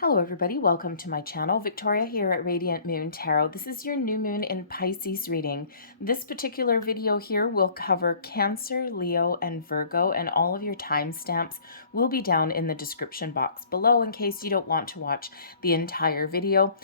Hello everybody, welcome to my channel. Victoria here at Radiant Moon Tarot. This is your new moon in Pisces reading. This particular video here will cover Cancer, Leo, and Virgo, and all of your timestamps will be down in the description box below in case you don't want to watch the entire video.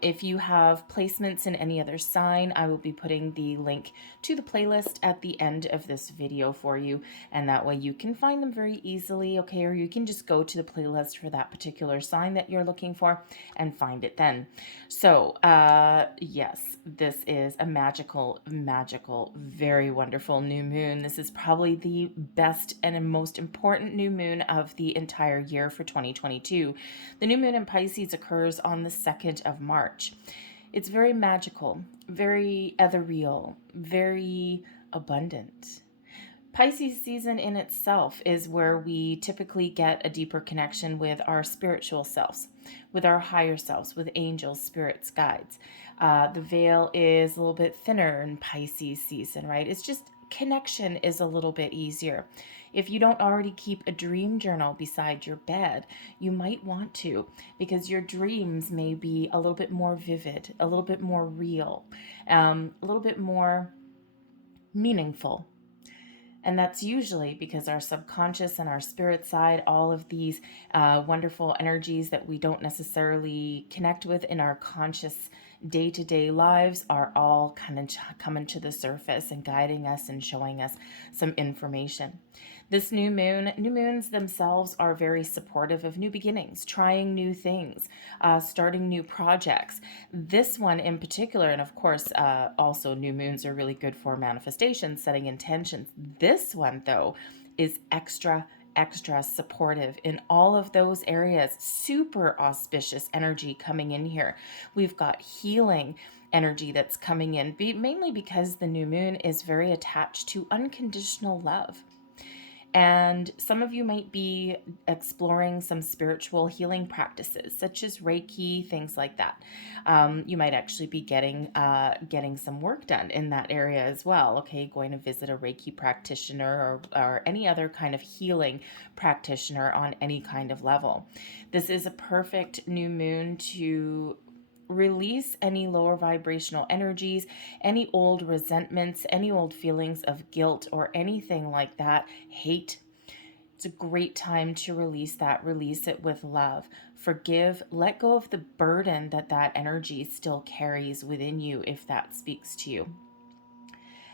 If you have placements in any other sign, I will be putting the link to the playlist at the end of this video for you, and that way you can find them very easily, okay? Or you can just go to the playlist for that particular sign that you're looking for and find it then. So yes, this is a magical, very wonderful new moon. This is probably the best and most important new moon of the entire year for 2022. The new moon in Pisces occurs on the 2nd of March. It's very magical, very ethereal, very abundant. Pisces season in itself is where we typically get a deeper connection with our spiritual selves, with our higher selves, with angels, spirits, guides. The veil is a little bit thinner in Pisces season, right? It's just connection is a little bit easier. If you don't already keep a dream journal beside your bed, you might want to, because your dreams may be a little bit more vivid, a little bit more real, a little bit more meaningful. And that's usually because our subconscious and our spirit side, all of these wonderful energies that we don't necessarily connect with in our conscious day-to-day lives are all kind of coming to the surface and guiding us and showing us some information. This new moons themselves are very supportive of new beginnings, trying new things, starting new projects. This one in particular, and of course, also new moons are really good for manifestation, setting intentions. This one, though, is extra supportive in all of those areas. Super auspicious energy coming in here. We've got healing energy that's coming in, mainly because the new moon is very attached to unconditional love. And some of you might be exploring some spiritual healing practices, such as Reiki, things like that. You might actually be getting some work done in that area as well. Okay, going to visit a Reiki practitioner or any other kind of healing practitioner on any kind of level. This is a perfect new moon to release any lower vibrational energies, any old resentments, any old feelings of guilt or anything like that, hate. It's a great time to release that, release it with love. Forgive, let go of the burden that energy still carries within you if that speaks to you.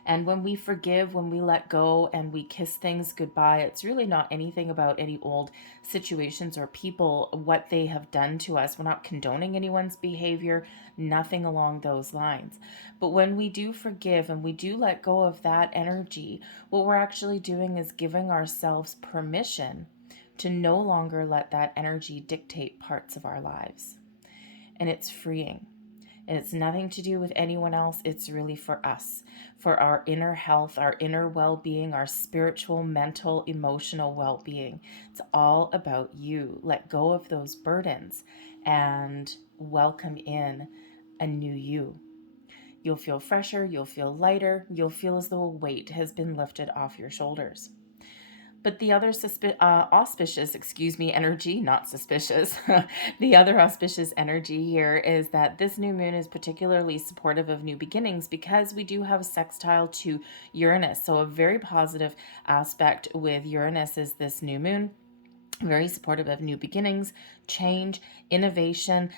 And when we forgive, when we let go and we kiss things goodbye, it's really not anything about any old situations or people, what they have done to us. We're not condoning anyone's behavior, nothing along those lines. But when we do forgive and we do let go of that energy, what we're actually doing is giving ourselves permission to no longer let that energy dictate parts of our lives. And it's freeing. And it's nothing to do with anyone else. It's really for us, for our inner health, our inner well-being, our spiritual, mental, emotional well-being. It's all about you. Let go of those burdens and welcome in a new you. You'll feel fresher, you'll feel lighter, you'll feel as though a weight has been lifted off your shoulders. But the other auspicious, energy, not suspicious, the other auspicious energy here is that this new moon is particularly supportive of new beginnings because we do have a sextile to Uranus. So a very positive aspect with Uranus is this new moon. Very supportive of new beginnings, change, innovation.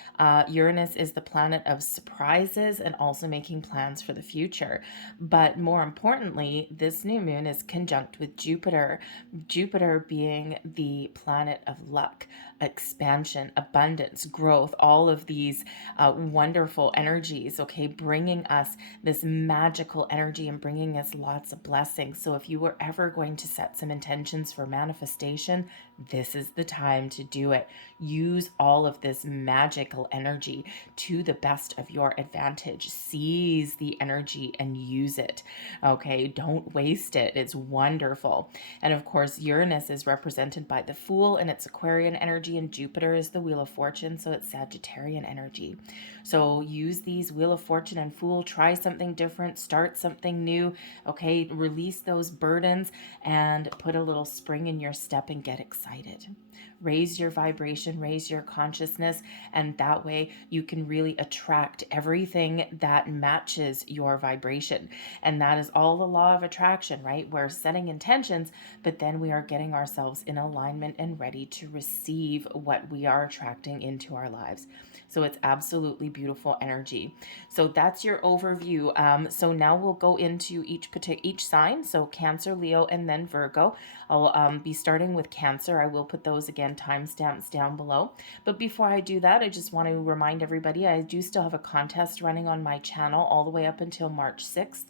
Uranus is the planet of surprises and also making plans for the future. But more importantly, this new moon is conjunct with Jupiter. Jupiter being the planet of luck, expansion, abundance, growth, all of these wonderful energies, okay, bringing us this magical energy and bringing us lots of blessings. So if you were ever going to set some intentions for manifestation, this is the time to do it. Use all of this magical energy to the best of your advantage. Seize the energy and use it. Okay, don't waste it. It's wonderful. And of course, Uranus is represented by the Fool and its Aquarian energy, and Jupiter is the Wheel of Fortune, so it's Sagittarian energy. So use these Wheel of Fortune and Fool, try something different, start something new, okay, release those burdens and put a little spring in your step and get excited. Raise your vibration, raise your consciousness, and that way you can really attract everything that matches your vibration. And that is all the law of attraction, right? We're setting intentions, but then we are getting ourselves in alignment and ready to receive what we are attracting into our lives. So it's absolutely beautiful energy. So that's your overview. So now we'll go into each sign. So Cancer, Leo, and then Virgo. I'll be starting with Cancer. I will put those again timestamps down below. But before I do that, I just want to remind everybody I do still have a contest running on my channel all the way up until March 6th.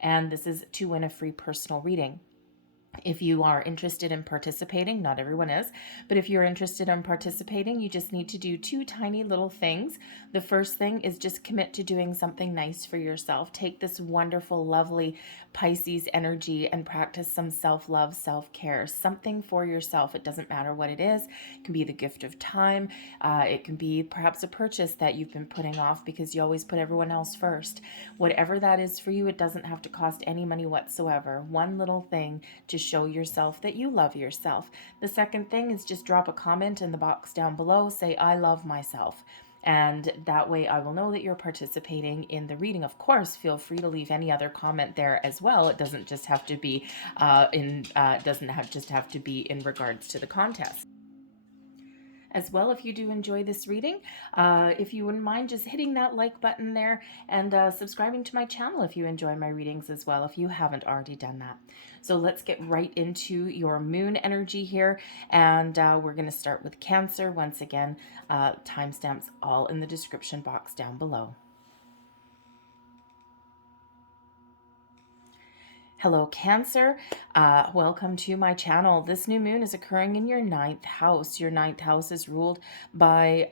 And this is to win a free personal reading. If you are interested in participating, not everyone is, but if you're interested in participating, you just need to do two tiny little things. The first thing is just commit to doing something nice for yourself. Take this wonderful, lovely Pisces energy and practice some self-love, self-care, something for yourself. It doesn't matter what it is. It can be the gift of time. It can be perhaps a purchase that you've been putting off because you always put everyone else first. Whatever that is for you, it doesn't have to cost any money whatsoever. One little thing to show yourself that you love yourself. The second thing is just drop a comment in the box down below. Say, I love myself. And that way I will know that you're participating in the reading. Of course, feel free to leave any other comment there as well. It doesn't just have to be in regards to the contest. As well, if you do enjoy this reading, if you wouldn't mind just hitting that like button there and subscribing to my channel if you enjoy my readings as well, if you haven't already done that. So let's get right into your moon energy here, and we're going to start with Cancer. Once again, timestamps all in the description box down below. Hello, Cancer. Welcome to my channel. This new moon is occurring in your 9th house. Your 9th house is ruled by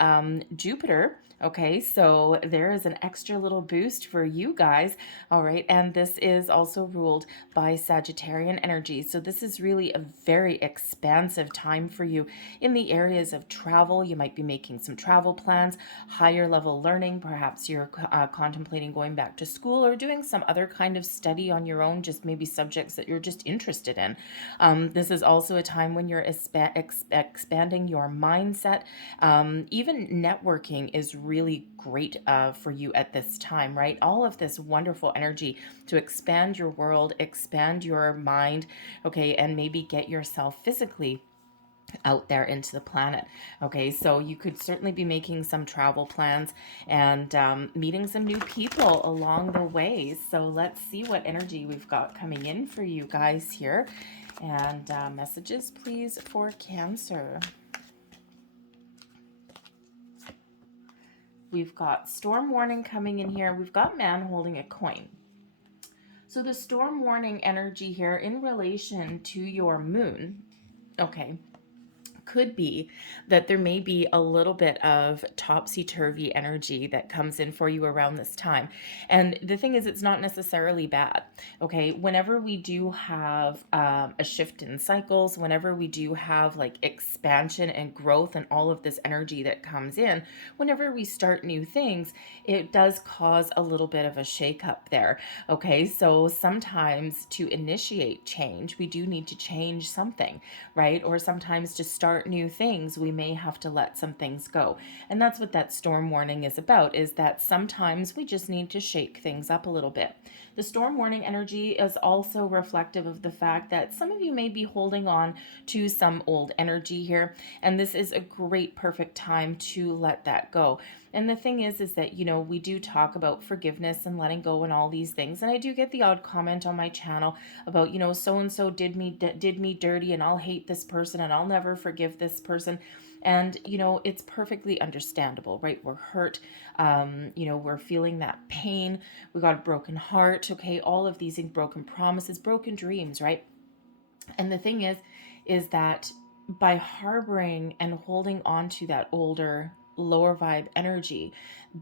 Jupiter. Okay, so there is an extra little boost for you guys. All right, and this is also ruled by Sagittarian energy. So this is really a very expansive time for you in the areas of travel. You might be making some travel plans, higher level learning. Perhaps you're contemplating going back to school or doing some other kind of study on your own, just maybe subjects that you're just interested in. This is also a time when you're expanding your mindset. Even networking is really great for you at this time, right? All of this wonderful energy to expand your world, expand your mind, okay, and maybe get yourself physically out there into the planet. Okay, so you could certainly be making some travel plans and meeting some new people along the way. So let's see what energy we've got coming in for you guys here. And messages, please, for Cancer. We've got storm warning coming in here. We've got man holding a coin. So the storm warning energy here in relation to your moon, okay, could be that there may be a little bit of topsy-turvy energy that comes in for you around this time. And the thing is, it's not necessarily bad. Okay, whenever we do have a shift in cycles, whenever we do have like expansion and growth and all of this energy that comes in, whenever we start new things, it does cause a little bit of a shakeup there. Okay, so sometimes to initiate change, we do need to change something, right? Or sometimes to start new things, we may have to let some things go. And that's what that storm warning is about, is that sometimes we just need to shake things up a little bit. The storm warning energy is also reflective of the fact that some of you may be holding on to some old energy here, and this is a great, perfect time to let that go. And the thing is that, you know, we do talk about forgiveness and letting go and all these things. And I do get the odd comment on my channel about, you know, so-and-so did me dirty and I'll hate this person and I'll never forgive this person. And, you know, it's perfectly understandable, right? We're hurt. You know, we're feeling that pain. We got a broken heart. Okay. All of these things, broken promises, broken dreams, right? And the thing is that by harboring and holding on to that older, lower vibe energy,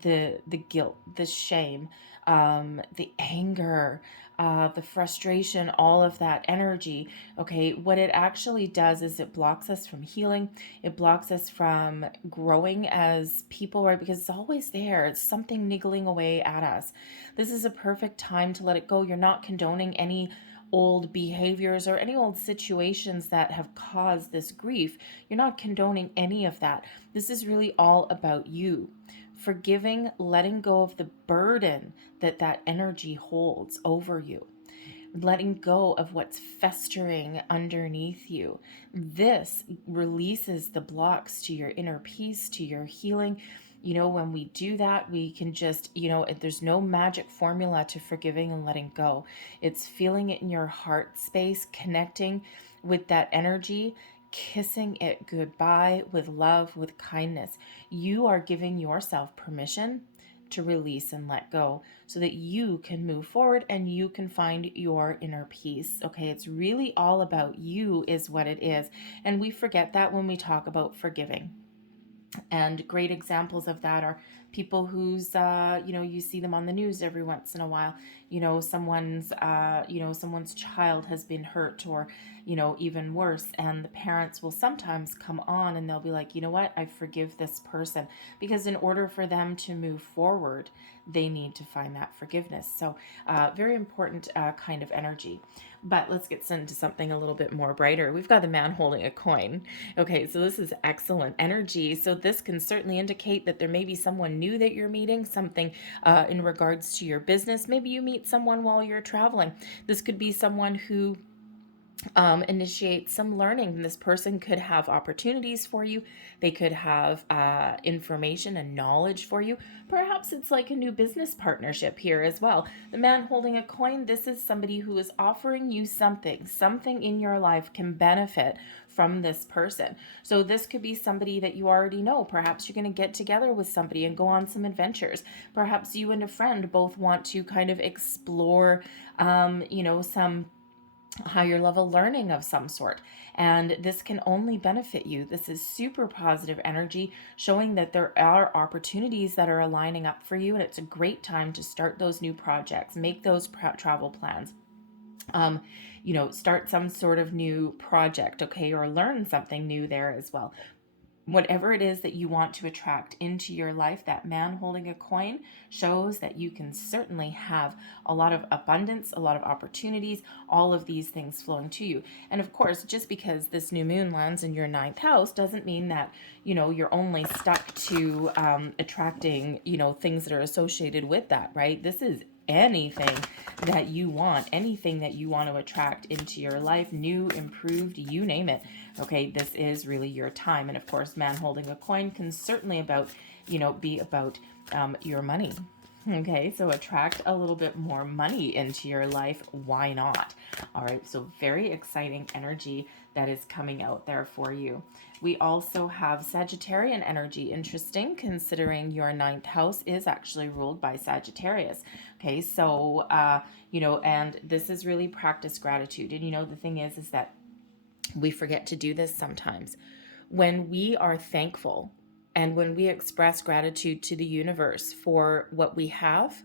the guilt, the shame, the anger, the frustration, all of that energy, okay, what it actually does is it blocks us from healing. It blocks us from growing as people, right? Because it's always there. It's something niggling away at us. This is a perfect time to let it go. You're not condoning any old behaviors or any old situations that have caused this grief. You're not condoning any of that. This is really all about you. Forgiving, letting go of the burden that that energy holds over you, letting go of what's festering underneath you. This releases the blocks to your inner peace, to your healing. When we do that, we can just, there's no magic formula to forgiving and letting go. It's feeling it in your heart space, connecting with that energy, kissing it goodbye with love, with kindness. You are giving yourself permission to release and let go so that you can move forward and you can find your inner peace. Okay, it's really all about you is what it is. And we forget that when we talk about forgiving. And great examples of that are people who's, you see them on the news every once in a while. Someone's child has been hurt, or, even worse. And the parents will sometimes come on and they'll be like, you know what, I forgive this person. Because in order for them to move forward, they need to find that forgiveness. So very important kind of energy. But let's get into something a little bit more brighter. We've got the man holding a coin. Okay, so this is excellent energy. So this can certainly indicate that there may be someone new that you're meeting, something in regards to your business. Maybe you meet someone while you're traveling. This could be someone who initiate some learning. This person could have opportunities for you. They could have information and knowledge for you. Perhaps it's like a new business partnership here as well. The man holding a coin, this is somebody who is offering you something. Something in your life can benefit from this person. So this could be somebody that you already know. Perhaps you're going to get together with somebody and go on some adventures. Perhaps you and a friend both want to kind of explore, some higher level learning of some sort, and this can only benefit you. This is super positive energy, showing that there are opportunities that are aligning up for you, and it's a great time to start those new projects, make those travel plans, start some sort of new project, okay, or learn something new there as well. Whatever it is that you want to attract into your life, that man holding a coin shows that you can certainly have a lot of abundance, a lot of opportunities, all of these things flowing to you. And of course, just because this new moon lands in your 9th house doesn't mean that, you're only stuck to attracting, things that are associated with that, right? This is anything that you want, anything that you want to attract into your life, new, improved, you name it. Okay, this is really your time. And of course, man holding a coin can certainly be about your money. Okay, so attract a little bit more money into your life. Why not? All right, so very exciting energy that is coming out there for you. We also have Sagittarian energy. Interesting, considering your 9th house is actually ruled by Sagittarius. Okay, so, and this is really practice gratitude. And, the thing is that we forget to do this sometimes. When we are thankful and when we express gratitude to the universe for what we have,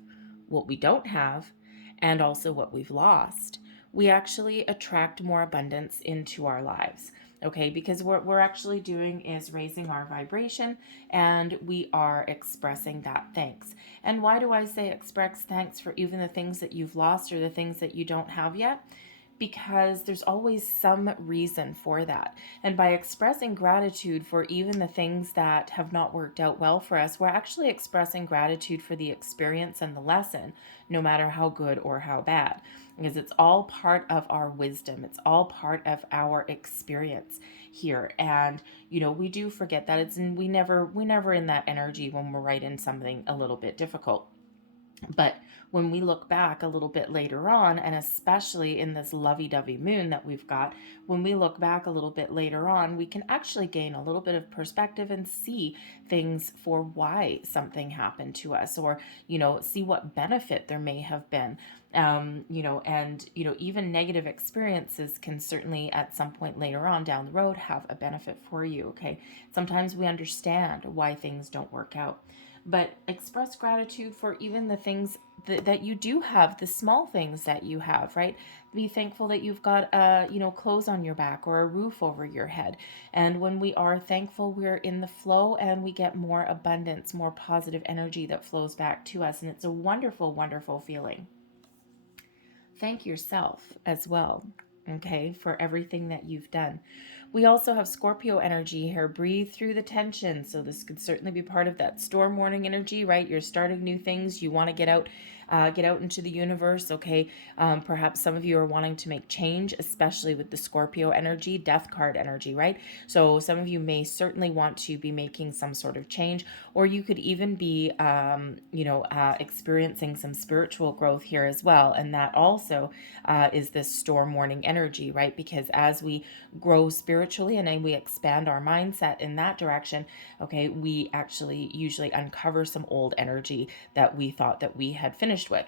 what we don't have, and also what we've lost, we actually attract more abundance into our lives. Okay, because what we're actually doing is raising our vibration, and we are expressing that thanks. And why do I say express thanks for even the things that you've lost or the things that you don't have yet? Because there's always some reason for that. And by expressing gratitude for even the things that have not worked out well for us, we're actually expressing gratitude for the experience and the lesson, no matter how good or how bad. Because it's all part of our wisdom. It's all part of our experience here. And, we do forget that we never in that energy when we're right in something a little bit difficult. But when we look back a little bit later on, and especially in this lovey-dovey moon that we've got, when we look back a little bit later on, we can actually gain a little bit of perspective and see things for why something happened to us, or, see what benefit there may have been. Even negative experiences can certainly at some point later on down the road have a benefit for you. Okay. Sometimes we understand why things don't work out. But express gratitude for even the things that you do have, the small things that you have, right? Be thankful that you've got, clothes on your back or a roof over your head. And when we are thankful, we're in the flow and we get more abundance, more positive energy that flows back to us. And it's a wonderful, wonderful feeling. Thank yourself as well, okay, for everything that you've done. We also have Scorpio energy here. Breathe through the tension. So this could certainly be part of that storm warning energy, right? You're starting new things. You want to get out into the universe. Okay. Perhaps some of you are wanting to make change, especially with the Scorpio energy, death card energy, right? So some of you may certainly want to be making some sort of change, or you could even be, experiencing some spiritual growth here as well. And that also is this storm warning energy, right? Because as we grow spiritually and then we expand our mindset in that direction, okay, we actually usually uncover some old energy that we thought that we had finished with,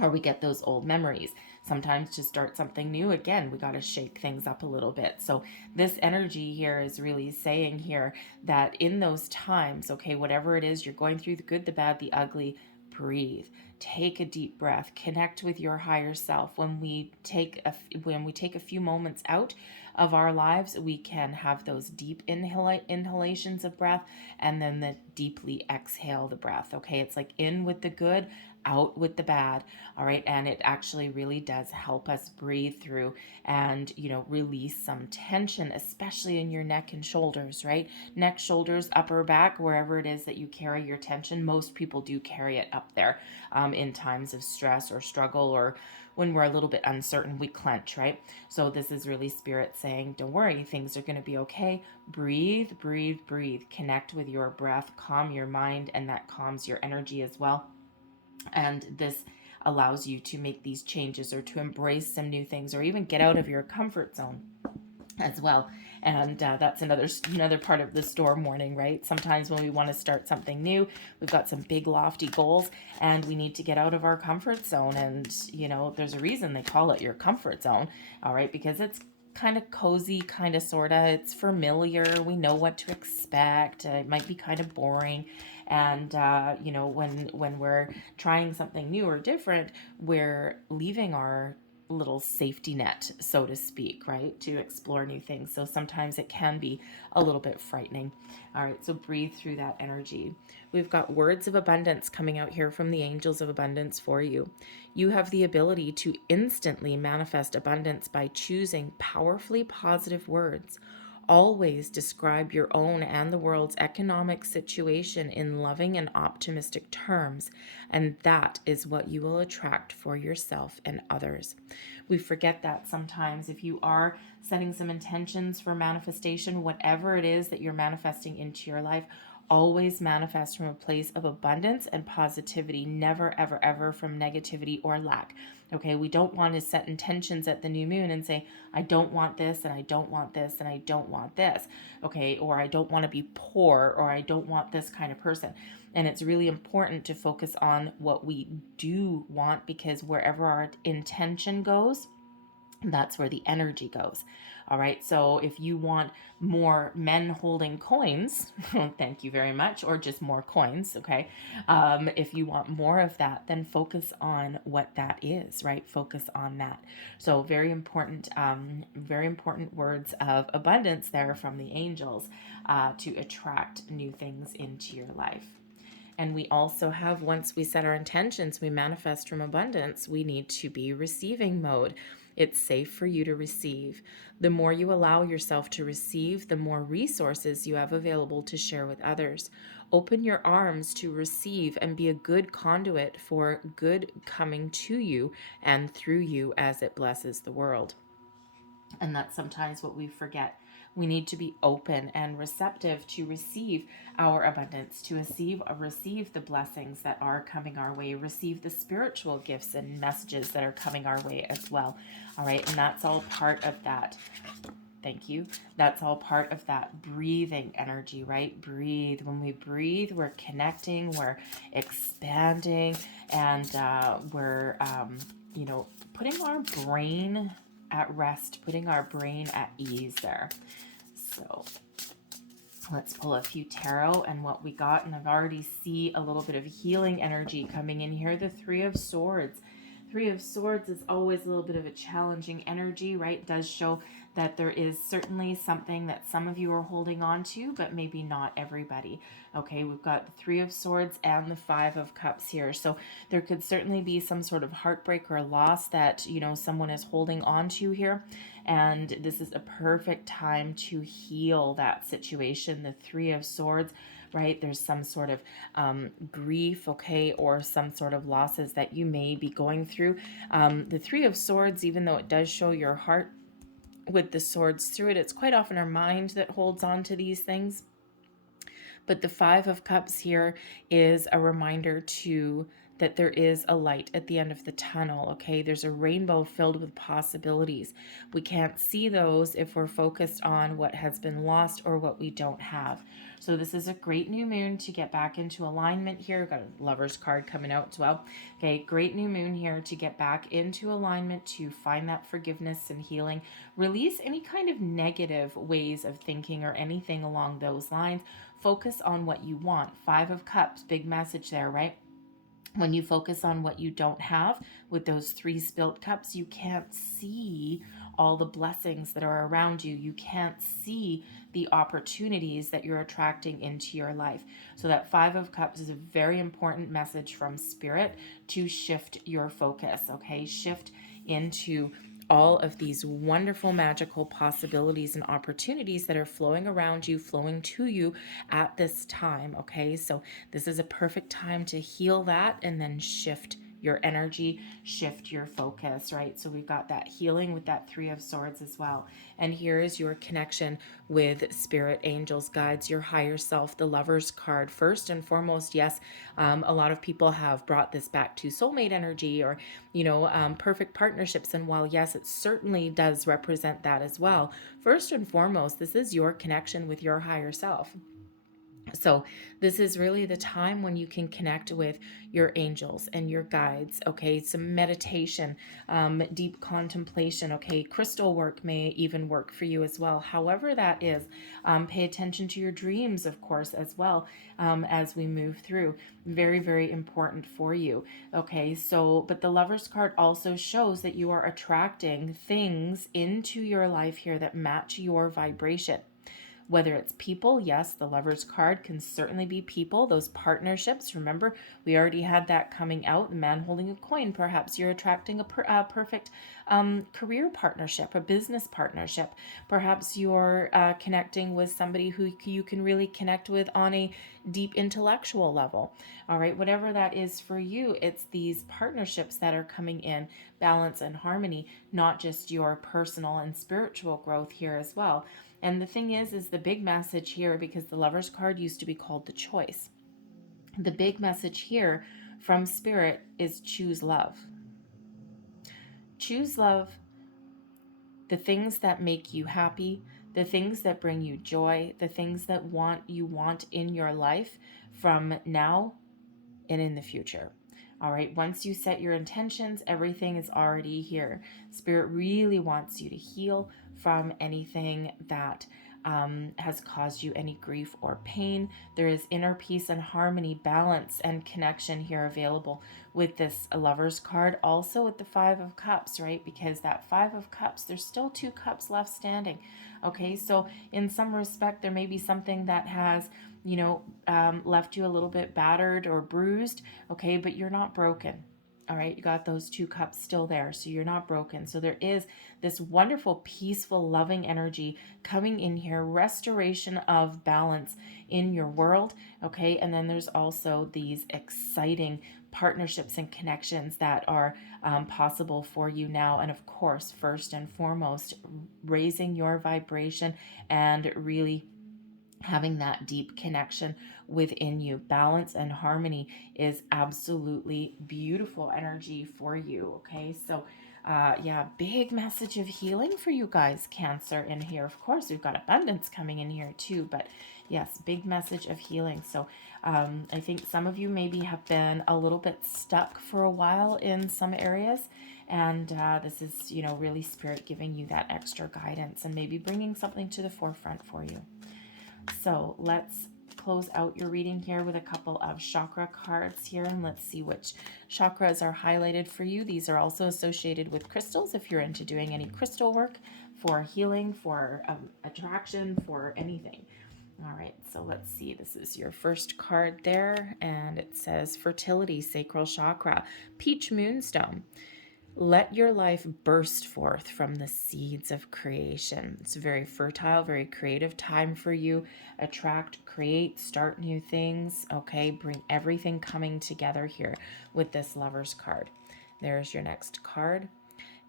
or we get those old memories. Sometimes to start something new, again, we got to shake things up a little bit. So this energy here is really saying here that in those times, okay, whatever it is you're going through, the good, the bad, the ugly, breathe. Take a deep breath. Connect with your higher self. When we take a few moments out of our lives, we can have those deep inhalations of breath, and then the deeply exhale the breath. Okay, it's like in with the good, out with the bad. All right, and it actually really does help us breathe through and release some tension, especially in your neck and shoulders, right? Neck, shoulders, upper back, wherever it is that you carry your tension. Most people do carry it up there in times of stress or struggle, or when we're a little bit uncertain, we clench, right? So this is really spirit saying, don't worry, things are going to be okay. Breathe, breathe, breathe. Connect with your breath, calm your mind, and that calms your energy as well. And this allows you to make these changes or to embrace some new things, or even get out of your comfort zone as well. And that's another part of the storm warning, right? Sometimes when we want to start something new, we've got some big lofty goals and we need to get out of our comfort zone. And there's a reason they call it your comfort zone, all right? Because it's kind of cozy, kind of sorta. It's familiar. We know what to expect. It might be kind of boring, and when we're trying something new or different, we're leaving our little safety net, so to speak, right, to explore new things. So sometimes it can be a little bit frightening. All right, so breathe through that energy. We've got words of abundance coming out here from the angels of abundance for you. You have the ability to instantly manifest abundance by choosing powerfully positive words. Always describe your own and the world's economic situation in loving and optimistic terms, and that is what you will attract for yourself and others. We forget that sometimes. If you are setting some intentions for manifestation, whatever it is that you're manifesting into your life, always manifest from a place of abundance and positivity, never, ever, ever from negativity or lack. Okay, we don't want to set intentions at the new moon and say, I don't want this, and I don't want this, and I don't want this. Okay, or I don't want to be poor, or I don't want this kind of person. And it's really important to focus on what we do want, because wherever our intention goes, that's where the energy goes. All right, so if you want more men holding coins, thank you very much, or just more coins, okay? If you want more of that, then focus on what that is, right? Focus on that. So very important words of abundance there from the angels to attract new things into your life. And we also have, once we set our intentions, we manifest from abundance, we need to be receiving mode. It's safe for you to receive. The more you allow yourself to receive, the more resources you have available to share with others. Open your arms to receive and be a good conduit for good coming to you and through you as it blesses the world. And that's sometimes what we forget. We need to be open and receptive to receive our abundance, to receive the blessings that are coming our way, receive the spiritual gifts and messages that are coming our way as well. All right, and that's all part of that. Thank you. That's all part of that breathing energy, right? Breathe. When we breathe, we're connecting, we're expanding, and we're, putting our brain at rest, putting our brain at ease there. So let's pull a few tarot and what we got. And I've already see a little bit of healing energy coming in here. The Three of Swords. Three of Swords is always a little bit of a challenging energy, right? It does show that there is certainly something that some of you are holding on to, but maybe not everybody. Okay, we've got the Three of Swords and the Five of Cups here. So there could certainly be some sort of heartbreak or loss that, you know, someone is holding on to here. And this is a perfect time to heal that situation. The Three of Swords, right? There's some sort of grief, okay, or some sort of losses that you may be going through. The Three of Swords, even though it does show your heart with the swords through it, it's quite often our mind that holds on to these things. But the Five of Cups here is a reminder to that there is a light at the end of the tunnel, okay? There's a rainbow filled with possibilities. We can't see those if we're focused on what has been lost or what we don't have. So this is a great new moon to get back into alignment here. We've got a Lover's card coming out as well. Okay, great new moon here to get back into alignment, to find that forgiveness and healing. Release any kind of negative ways of thinking or anything along those lines. Focus on what you want. Five of Cups, big message there, right? When you focus on what you don't have with those three spilt cups, you can't see all the blessings that are around you. You can't see the opportunities that you're attracting into your life. So that Five of Cups is a very important message from Spirit to shift your focus, okay? Shift into all of these wonderful magical possibilities and opportunities that are flowing around you, flowing to you at this time, okay? So this is a perfect time to heal that and then shift your energy, shift your focus, right? So we've got that healing with that Three of Swords as well. And here is your connection with spirit, angels, guides, your higher self, the Lover's card. First and foremost, yes, a lot of people have brought this back to soulmate energy or, you know, perfect partnerships. And while, yes, it certainly does represent that as well, first and foremost, this is your connection with your higher self. So this is really the time when you can connect with your angels and your guides, okay? Some meditation, deep contemplation, okay? Crystal work may even work for you as well. However that is, pay attention to your dreams, of course, as well, as we move through. Very, very important for you, okay? So, but the Lover's card also shows that you are attracting things into your life here that match your vibration. Whether it's people, yes, the Lover's card can certainly be people, those partnerships. Remember, we already had that coming out, the man holding a coin. Perhaps you're attracting a perfect career partnership, a business partnership. Perhaps you're connecting with somebody who you can really connect with on a deep intellectual level. All right, whatever that is for you, it's these partnerships that are coming in, balance and harmony, not just your personal and spiritual growth here as well. And the thing is the big message here, because the Lover's card used to be called the choice. The big message here from Spirit is choose love. Choose love, the things that make you happy, the things that bring you joy, the things that you want in your life from now and in the future. All right, once you set your intentions, everything is already here. Spirit really wants you to heal from anything that has caused you any grief or pain. There is inner peace and harmony, balance and connection here available with this Lover's card. Also with the Five of Cups, right? Because that Five of Cups, there's still two cups left standing. Okay, so in some respect, there may be something that has, you know, left you a little bit battered or bruised, okay, but you're not broken. All right, you got those two cups still there, so you're not broken. So there is this wonderful, peaceful, loving energy coming in here, restoration of balance in your world, okay? And then there's also these exciting partnerships and connections that are possible for you now. And of course, first and foremost, raising your vibration and really having that deep connection within you. Balance and harmony is absolutely beautiful energy for you, okay? So yeah, big message of healing for you guys, Cancer, in here. Of course, we've got abundance coming in here too, but yes, big message of healing. So I think some of you maybe have been a little bit stuck for a while in some areas, and this is, you know, really Spirit giving you that extra guidance and maybe bringing something to the forefront for you. So let's close out your reading here with a couple of chakra cards here, and let's see which chakras are highlighted for you. These are also associated with crystals if you're into doing any crystal work for healing, for attraction, for anything. All right, so let's see. This is your first card there, and it says fertility, sacral chakra, peach moonstone. Let your life burst forth from the seeds of creation. It's a very fertile, very creative time for you. Attract, create, start new things. Okay, bring everything coming together here with this Lover's card. There's your next card.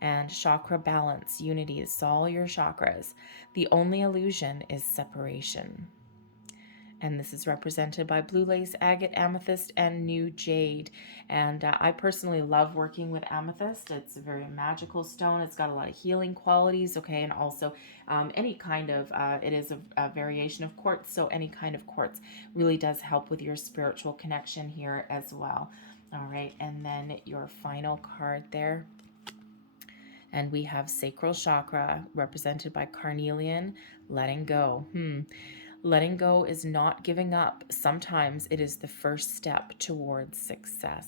And chakra balance, unity is all your chakras. The only illusion is separation. And this is represented by blue lace, agate, amethyst, and new jade. And I personally love working with amethyst. It's a very magical stone. It's got a lot of healing qualities, okay, and also any kind of, it is a variation of quartz, so any kind of quartz really does help with your spiritual connection here as well. All right, and then your final card there. And we have sacral chakra represented by carnelian, letting go. Letting go is not giving up. Sometimes it is the first step towards success.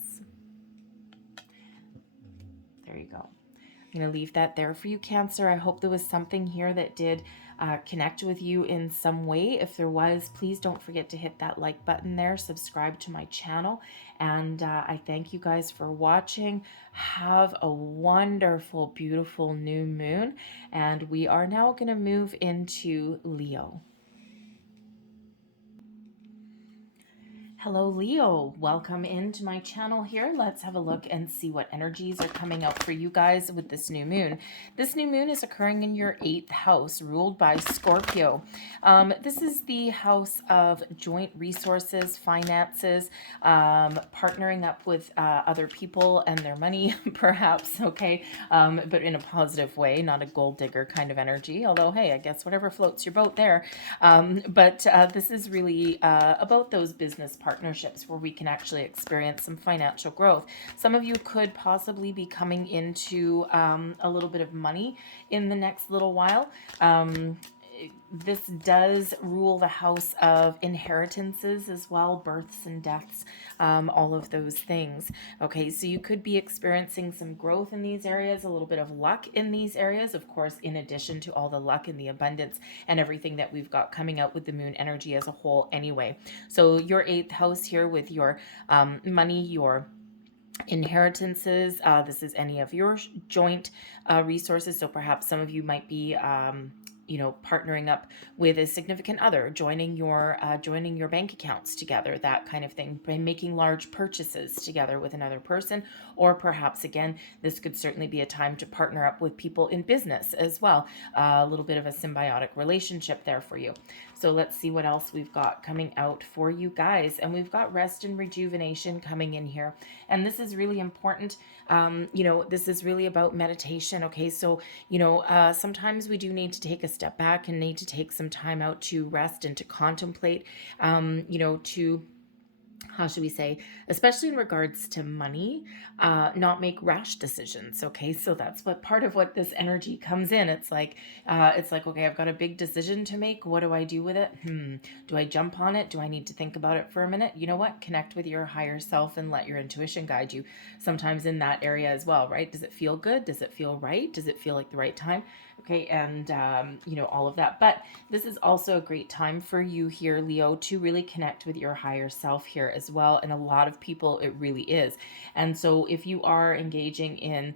There you go. I'm going to leave that there for you, Cancer. I hope there was something here that did connect with you in some way. If there was, please don't forget to hit that like button there, subscribe to my channel, and I thank you guys for watching. Have a wonderful, beautiful new moon, and we are now going to move into Leo. Hello, Leo. Welcome into my channel here. Let's have a look and see what energies are coming out for you guys with this new moon. This new moon is occurring in your 8th house, ruled by Scorpio. This is the house of joint resources, finances, partnering up with other people and their money, perhaps, okay? But in a positive way, not a gold digger kind of energy. Although, hey, I guess whatever floats your boat there. But this is really about those business partnerships where we can actually experience some financial growth. Some of you could possibly be coming into a little bit of money in the next little while. This does rule the house of inheritances as well, births and deaths, all of those things. Okay, so you could be experiencing some growth in these areas, a little bit of luck in these areas, of course, in addition to all the luck and the abundance and everything that we've got coming out with the moon energy as a whole anyway. So your 8th house here with your money, your inheritances, this is any of your joint resources. So perhaps some of you might be partnering up with a significant other, joining your bank accounts together, that kind of thing, by making large purchases together with another person. Or perhaps, again, this could certainly be a time to partner up with people in business as well. A little bit of a symbiotic relationship there for you. So let's see what else we've got coming out for you guys. And we've got rest and rejuvenation coming in here. And this is really important. This is really about meditation. Okay, so, sometimes we do need to take a step back and need to take some time out to rest and to contemplate, how should we say, especially in regards to money, not make rash decisions. Okay, so that's what part of what this energy comes in. It's like, okay, I've got a big decision to make. What do I do with it? Do I jump on it? Do I need to think about it for a minute? You know what? Connect with your higher self and let your intuition guide you sometimes in that area as well, right? Does it feel good? Does it feel right? Does it feel like the right time? Okay, and all of that. But this is also a great time for you here, Leo, to really connect with your higher self here as well. And a lot of people, it really is. And so if you are engaging in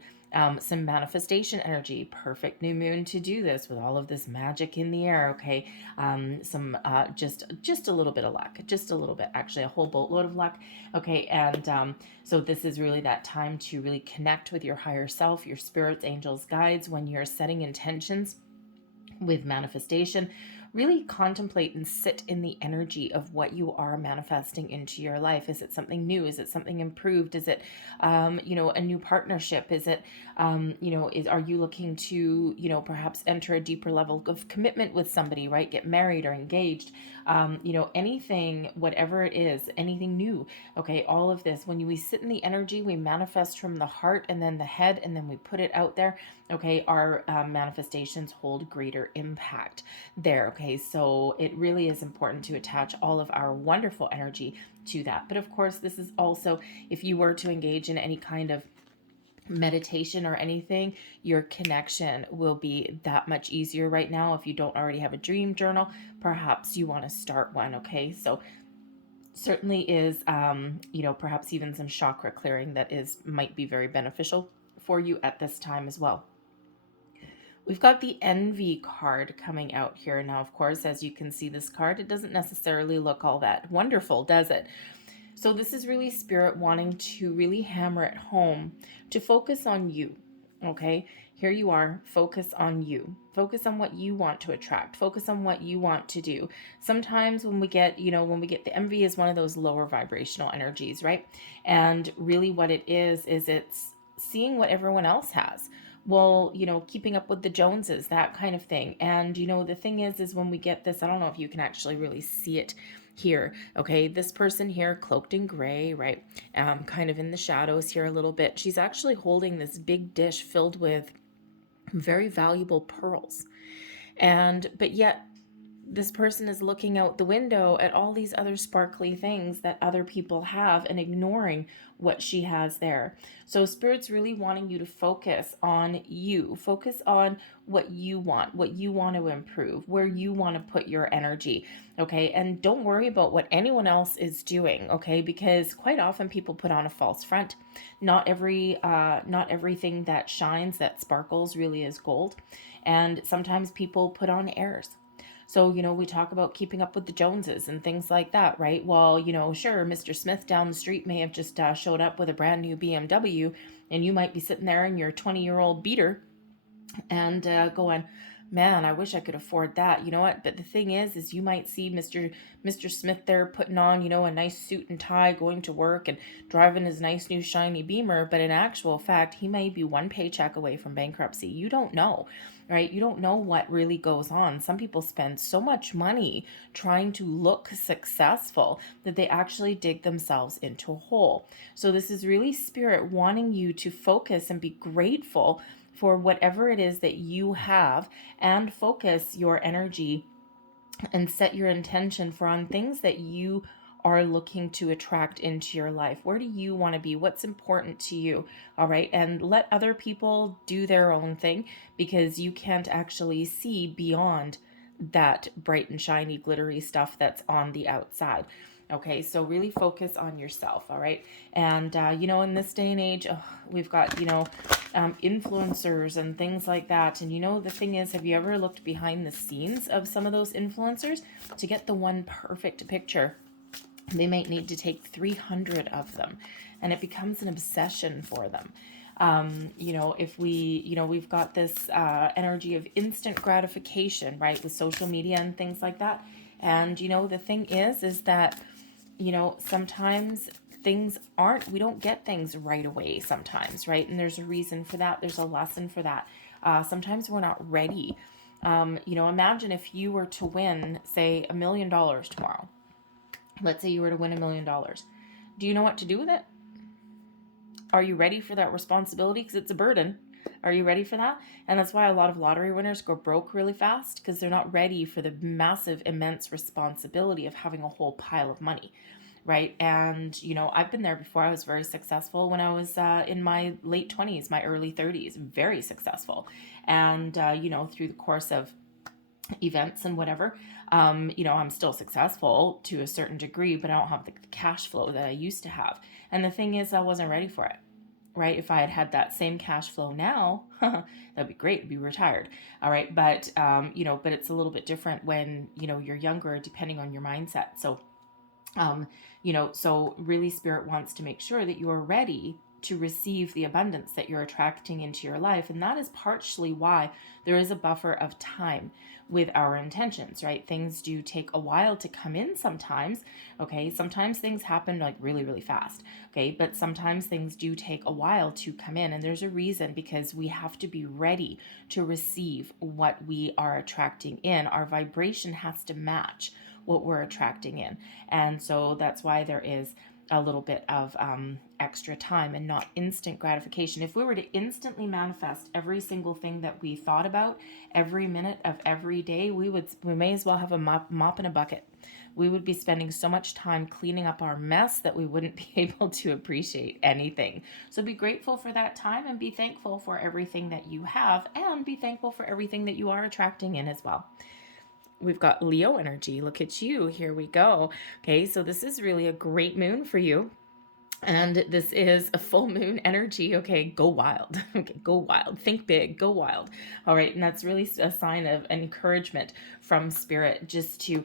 some manifestation energy, perfect new moon to do this with all of this magic in the air. Okay, just a little bit of luck, just a little bit, actually a whole boatload of luck. Okay, and so this is really that time to really connect with your higher self, your spirits, angels, guides, when you're setting intentions with manifestation. Really contemplate and sit in the energy of what you are manifesting into your life. Is it something new? Is it something improved? Is it, a new partnership? Is it, are you looking to, perhaps enter a deeper level of commitment with somebody, right? Get married or engaged. anything, whatever it is, anything new. Okay, all of this, when we sit in the energy, we manifest from the heart and then the head, and then we put it out there. Okay, our manifestations hold greater impact there. Okay, so it really is important to attach all of our wonderful energy to that. But of course, this is also, if you were to engage in any kind of meditation or anything, your connection will be that much easier right now. If you don't already have a dream journal, perhaps you want to start one. Okay, so certainly is perhaps even some chakra clearing that might be very beneficial for you at this time as well. We've got the Envy card coming out here now. Of course, as you can see, this card, it doesn't necessarily look all that wonderful, does it? So this is really Spirit wanting to really hammer it home to focus on you. Okay, here you are. Focus on you. Focus on what you want to attract. Focus on what you want to do. Sometimes when we get the envy is one of those lower vibrational energies, right? And really what it is it's seeing what everyone else has. Well, keeping up with the Joneses, that kind of thing. And, the thing is when we get this, I don't know if you can actually really see it here. Okay, this person here, cloaked in gray, right? Kind of in the shadows here a little bit. She's actually holding this big dish filled with very valuable pearls. But yet this person is looking out the window at all these other sparkly things that other people have and ignoring what she has there. So Spirit's really wanting you to focus on you. Focus on what you want to improve, where you want to put your energy. Okay, and don't worry about what anyone else is doing. Okay, because quite often people put on a false front. Not everything that shines, that sparkles, really is gold. And sometimes people put on airs. So, we talk about keeping up with the Joneses and things like that, right? Well, sure, Mr. Smith down the street may have just showed up with a brand new BMW, and you might be sitting there in your 20-year-old beater and going, man, I wish I could afford that. You know what? But the thing is you might see Mr. Smith there putting on, a nice suit and tie, going to work and driving his nice new shiny Beamer. But in actual fact, he may be one paycheck away from bankruptcy. You don't know, right? You don't know what really goes on. Some people spend so much money trying to look successful that they actually dig themselves into a hole. So this is really Spirit wanting you to focus and be grateful for whatever it is that you have, and focus your energy and set your intention for on things that you are looking to attract into your life. Where do you want to be? What's important to you? All right. And let other people do their own thing, because you can't actually see beyond that bright and shiny glittery stuff that's on the outside. Okay, so really focus on yourself, all right? And, in this day and age, we've got, influencers and things like that. And, the thing is, have you ever looked behind the scenes of some of those influencers? To get the one perfect picture, they might need to take 300 of them, and it becomes an obsession for them. If we've got this energy of instant gratification, right, with social media and things like that. And, the thing is that, sometimes we don't get things right away sometimes, right? And there's a reason for that. There's a lesson for that. Sometimes we're not ready. Imagine if you were to win, say, $1 million tomorrow. Let's say you were to win $1 million. Do you know what to do with it? Are you ready for that responsibility? Because it's a burden. Are you ready for that? And that's why a lot of lottery winners go broke really fast, because they're not ready for the massive, immense responsibility of having a whole pile of money, right? And, I've been there before. I was very successful when I was in my late 20s, my early 30s, very successful. And, through the course of events and whatever, I'm still successful to a certain degree, but I don't have the cash flow that I used to have. And the thing is, I wasn't ready for it. Right? If I had that same cash flow now, that'd be great. I'd be retired. All right. But, but it's a little bit different when, you're younger, depending on your mindset. So, so really Spirit wants to make sure that you are ready to receive the abundance that you're attracting into your life. And that is partially why there is a buffer of time with our intentions, right? Things do take a while to come in sometimes, okay? Sometimes things happen like really, really fast, okay? But sometimes things do take a while to come in, and there's a reason, because we have to be ready to receive what we are attracting in. Our vibration has to match what we're attracting in. And so that's why there is a little bit of extra time and not instant gratification. If we were to instantly manifest every single thing that we thought about every minute of every day, we may as well have a mop and a bucket. We would be spending so much time cleaning up our mess that we wouldn't be able to appreciate anything. So be grateful for that time and be thankful for everything that you have, and be thankful for everything that you are attracting in as well. We've got Leo energy. Look at you. Here we go. Okay, so this is really a great moon for you. And this is a full moon energy. Okay, go wild. Okay, go wild. Think big, go wild. All right, and that's really a sign of encouragement from spirit, just to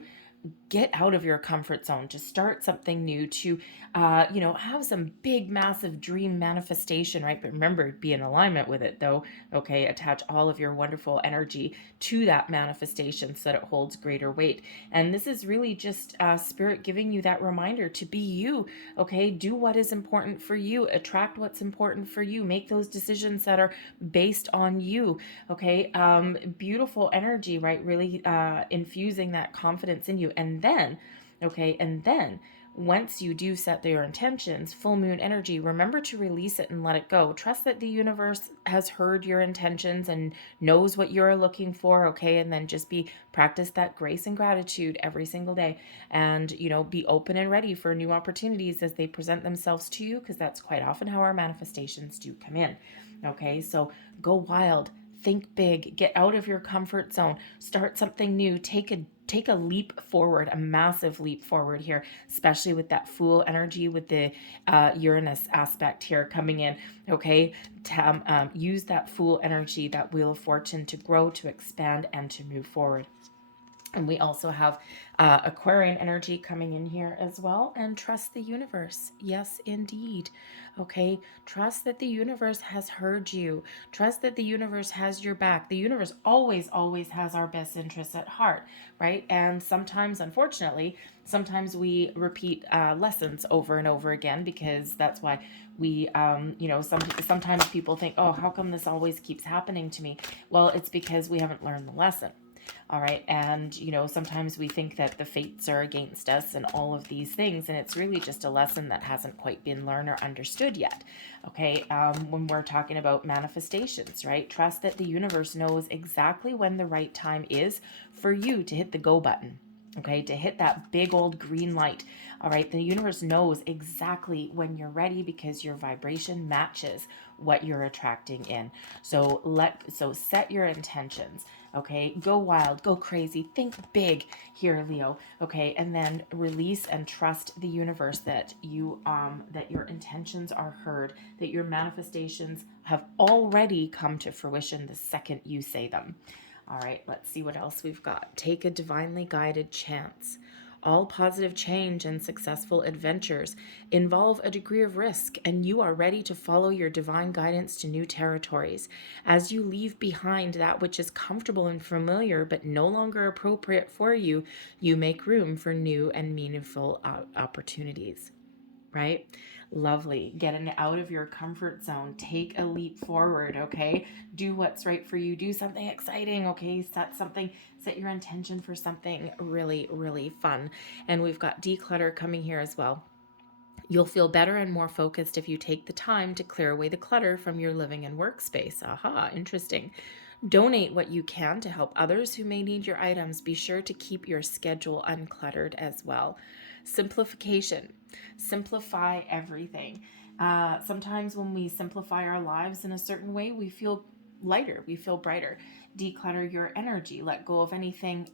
get out of your comfort zone, to start something new, to have some big massive dream manifestation, right? But remember, be in alignment with it though. Okay, attach all of your wonderful energy to that manifestation so that it holds greater weight. And this is really just spirit giving you that reminder to be you. Okay, do what is important for you, attract what's important for you, make those decisions that are based on you. Okay, beautiful energy, right? Really infusing that confidence in you. And then once you do set your intentions, full moon energy, remember to release it and let it go. Trust that the universe has heard your intentions and knows what you're looking for, okay? And then just practice that grace and gratitude every single day, and be open and ready for new opportunities as they present themselves to you, because that's quite often how our manifestations do come in. Okay, so go wild, think big, get out of your comfort zone, start something new, take a leap forward, a massive leap forward here, especially with that Fool energy, with the Uranus aspect here coming in. Okay, use that Fool energy, that Wheel of Fortune, to grow, to expand, and to move forward. And we also have Aquarian energy coming in here as well. And trust the universe. Yes, indeed. Okay, trust that the universe has heard you. Trust that the universe has your back. The universe always, always has our best interests at heart, right? And sometimes, unfortunately, sometimes we repeat lessons over and over again, because that's why we, sometimes people think, oh, how come this always keeps happening to me? Well, it's because we haven't learned the lesson. All right. And, sometimes we think that the fates are against us and all of these things. And it's really just a lesson that hasn't quite been learned or understood yet. Okay. When we're talking about manifestations, right? Trust that the universe knows exactly when the right time is for you to hit the go button. Okay. To hit that big old green light. All right. The universe knows exactly when you're ready, because your vibration matches what you're attracting in. So set your intentions. Okay, go wild, go crazy, think big here, Leo. Okay, and then release and trust the universe that that your intentions are heard, that your manifestations have already come to fruition the second you say them. All right, let's see what else we've got. Take a divinely guided chance. All positive change and successful adventures involve a degree of risk, and you are ready to follow your divine guidance to new territories. As you leave behind that which is comfortable and familiar but no longer appropriate for you, you make room for new and meaningful opportunities. Right? Lovely. Getting out of your comfort zone. Take a leap forward, okay? Do what's right for you. Do something exciting, okay? Set your intention for something really, really fun. And we've got declutter coming here as well. You'll feel better and more focused if you take the time to clear away the clutter from your living and workspace. Aha, interesting. Donate what you can to help others who may need your items. Be sure to keep your schedule uncluttered as well. Simplification. Simplify everything. Sometimes when we simplify our lives in a certain way, we feel lighter, we feel brighter. Declutter your energy. Let go of anything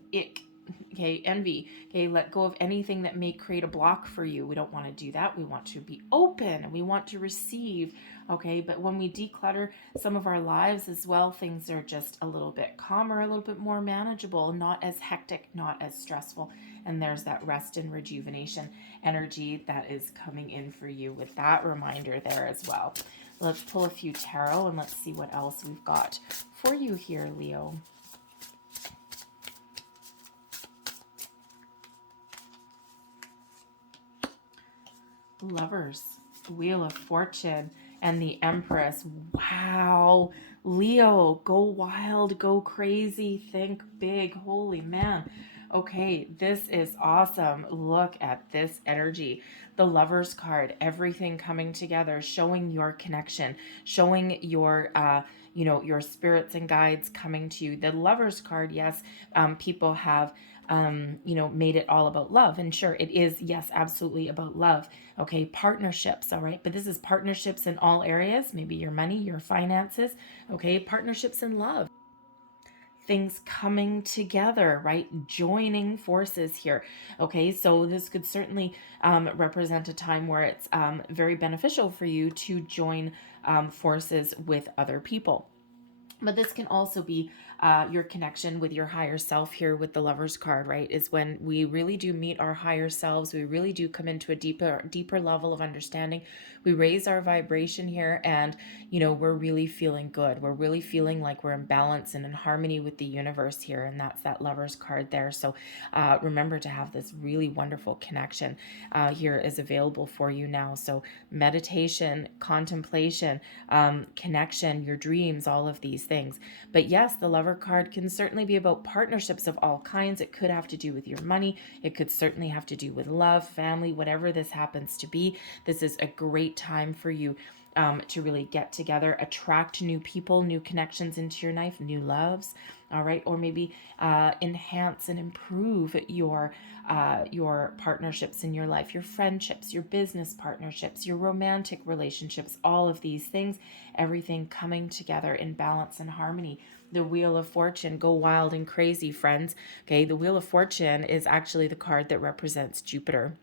envy. Okay, let go of anything that may create a block for you. We don't want to do that. We want to be open and we want to receive. Okay, but when we declutter some of our lives as well, things are just a little bit calmer, a little bit more manageable, not as hectic, not as stressful. And there's that rest and rejuvenation energy that is coming in for you with that reminder there as well. Let's pull a few tarot and let's see what else we've got for you here, Leo. Lovers, Wheel of Fortune, and the Empress. Wow. Leo, go wild, go crazy, think big. Holy man. Okay, this is awesome. Look at this energy. The Lover's card, everything coming together, showing your connection, showing your, your spirits and guides coming to you. The Lover's card, yes, people have, made it all about love. And sure, it is, yes, absolutely about love. Okay, partnerships, all right. But this is partnerships in all areas, maybe your money, your finances, okay, partnerships in love, things coming together, right? Joining forces here. Okay, so this could certainly represent a time where it's very beneficial for you to join forces with other people. But this can also be your connection with your higher self here with the Lover's card, right? Is when we really do meet our higher selves. We really do come into a deeper level of understanding. We raise our vibration here, and, we're really feeling good. We're really feeling like we're in balance and in harmony with the universe here. And that's that Lover's card there. So remember to have this really wonderful connection here is available for you now. So meditation, contemplation, connection, your dreams, all of these things. But yes, the Lover card can certainly be about partnerships of all kinds. It could have to do with your money. It could certainly have to do with love, family, whatever this happens to be. This is a great time for you to really get together, attract new people, new connections into your life, new loves, all right, or maybe enhance and improve your partnerships in your life, your friendships, your business partnerships, your romantic relationships, all of these things, everything coming together in balance and harmony. The Wheel of Fortune, go wild and crazy, friends. Okay, the Wheel of Fortune is actually the card that represents Jupiter.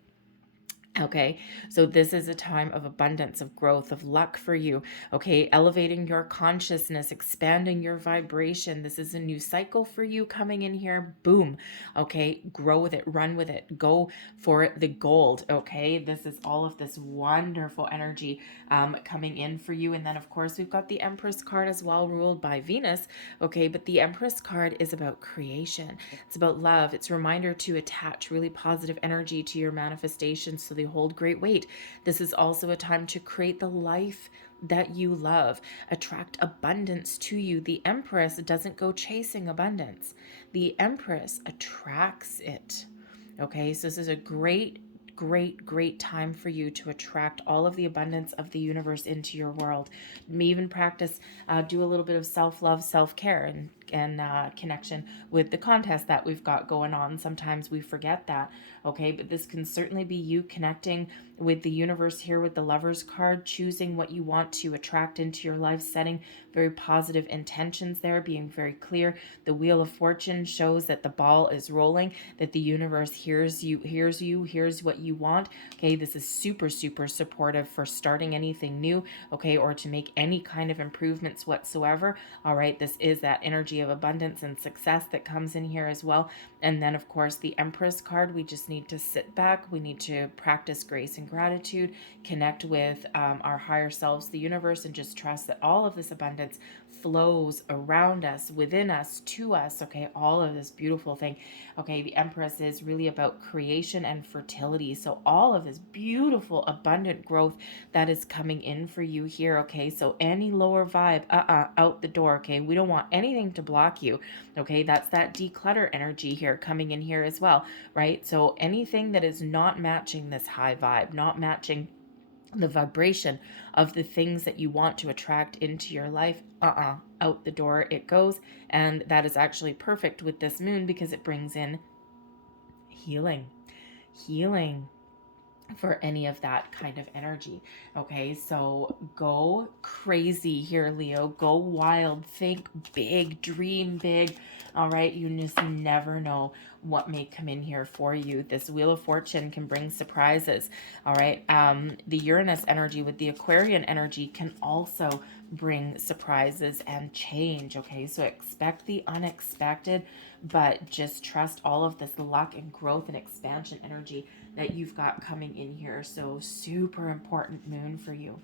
Okay, so this is a time of abundance, of growth, of luck for you. Okay, elevating your consciousness, expanding your vibration. This is a new cycle for you coming in here. Boom. Okay, grow with it, run with it, go for the gold. Okay, this is all of this wonderful energy coming in for you. And then, of course, we've got the Empress card as well, ruled by Venus. Okay, but the Empress card is about creation, it's about love. It's a reminder to attach really positive energy to your manifestations so they hold great weight. This is also a time to create the life that you love, attract abundance to you. The Empress doesn't go chasing abundance, the Empress attracts it. Okay, so this is a great time for you to attract all of the abundance of the universe into your world. You may even practice, do a little bit of self-love, self-care, and connection with the contest that we've got going on. Sometimes we forget that, okay? But this can certainly be you connecting with the universe here with the Lover's card, choosing what you want to attract into your life, setting very positive intentions there, being very clear. The Wheel of Fortune shows that the ball is rolling, that the universe hears you, hears what you want. Okay, this is super supportive for starting anything new, okay, or to make any kind of improvements whatsoever. All right, this is that energy of abundance and success that comes in here as well. And then, of course, the Empress card, we just need to sit back. We need to practice grace and gratitude, connect with our higher selves, the universe, and just trust that all of this abundance flows around us, within us, to us, okay, all of this beautiful thing. Okay, the Empress is really about creation and fertility. So all of this beautiful, abundant growth that is coming in for you here, okay? So any lower vibe, out the door, okay? We don't want anything to block you, okay? That's that declutter energy here coming in here as well, right? So anything that is not matching this high vibe, not matching the vibration of the things that you want to attract into your life, out the door it goes. And that is actually perfect with this moon because it brings in healing for any of that kind of energy. Okay, so go crazy here, Leo. Go wild, think big, dream big. All right, you just never know what may come in here for you. This Wheel of Fortune can bring surprises. All right, the Uranus energy with the Aquarian energy can also bring surprises and change. Okay, so expect the unexpected, but just trust all of this luck and growth and expansion energy that you've got coming in here. So super important moon for you.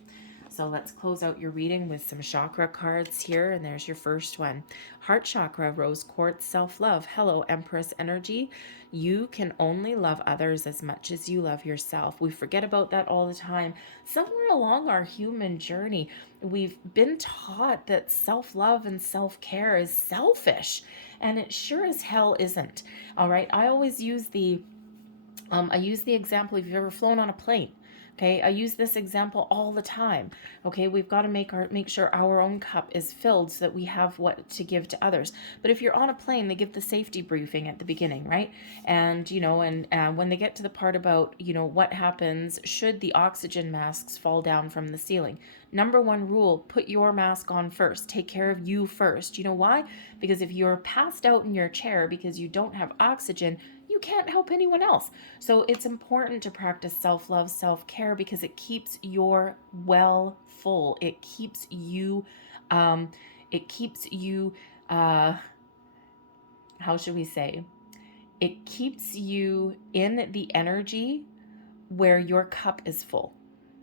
So let's close out your reading with some chakra cards here. And there's your first one. Heart chakra, rose quartz, self-love. Hello, Empress energy. You can only love others as much as you love yourself. We forget about that all the time. Somewhere along our human journey, we've been taught that self-love and self-care is selfish. And it sure as hell isn't. All right. I always use I use the example if you've ever flown on a plane. Okay, I use this example all the time. Okay, we've got to make sure our own cup is filled so that we have what to give to others. But if you're on a plane, they give the safety briefing at the beginning, right? And when they get to the part about what happens should the oxygen masks fall down from the ceiling. Number one rule: put your mask on first. Take care of you first. You know why? Because if you're passed out in your chair because you don't have oxygen, you can't help anyone else. So it's important to practice self-love, self-care, because it keeps your well full. It keeps you, how should we say? It keeps you in the energy where your cup is full.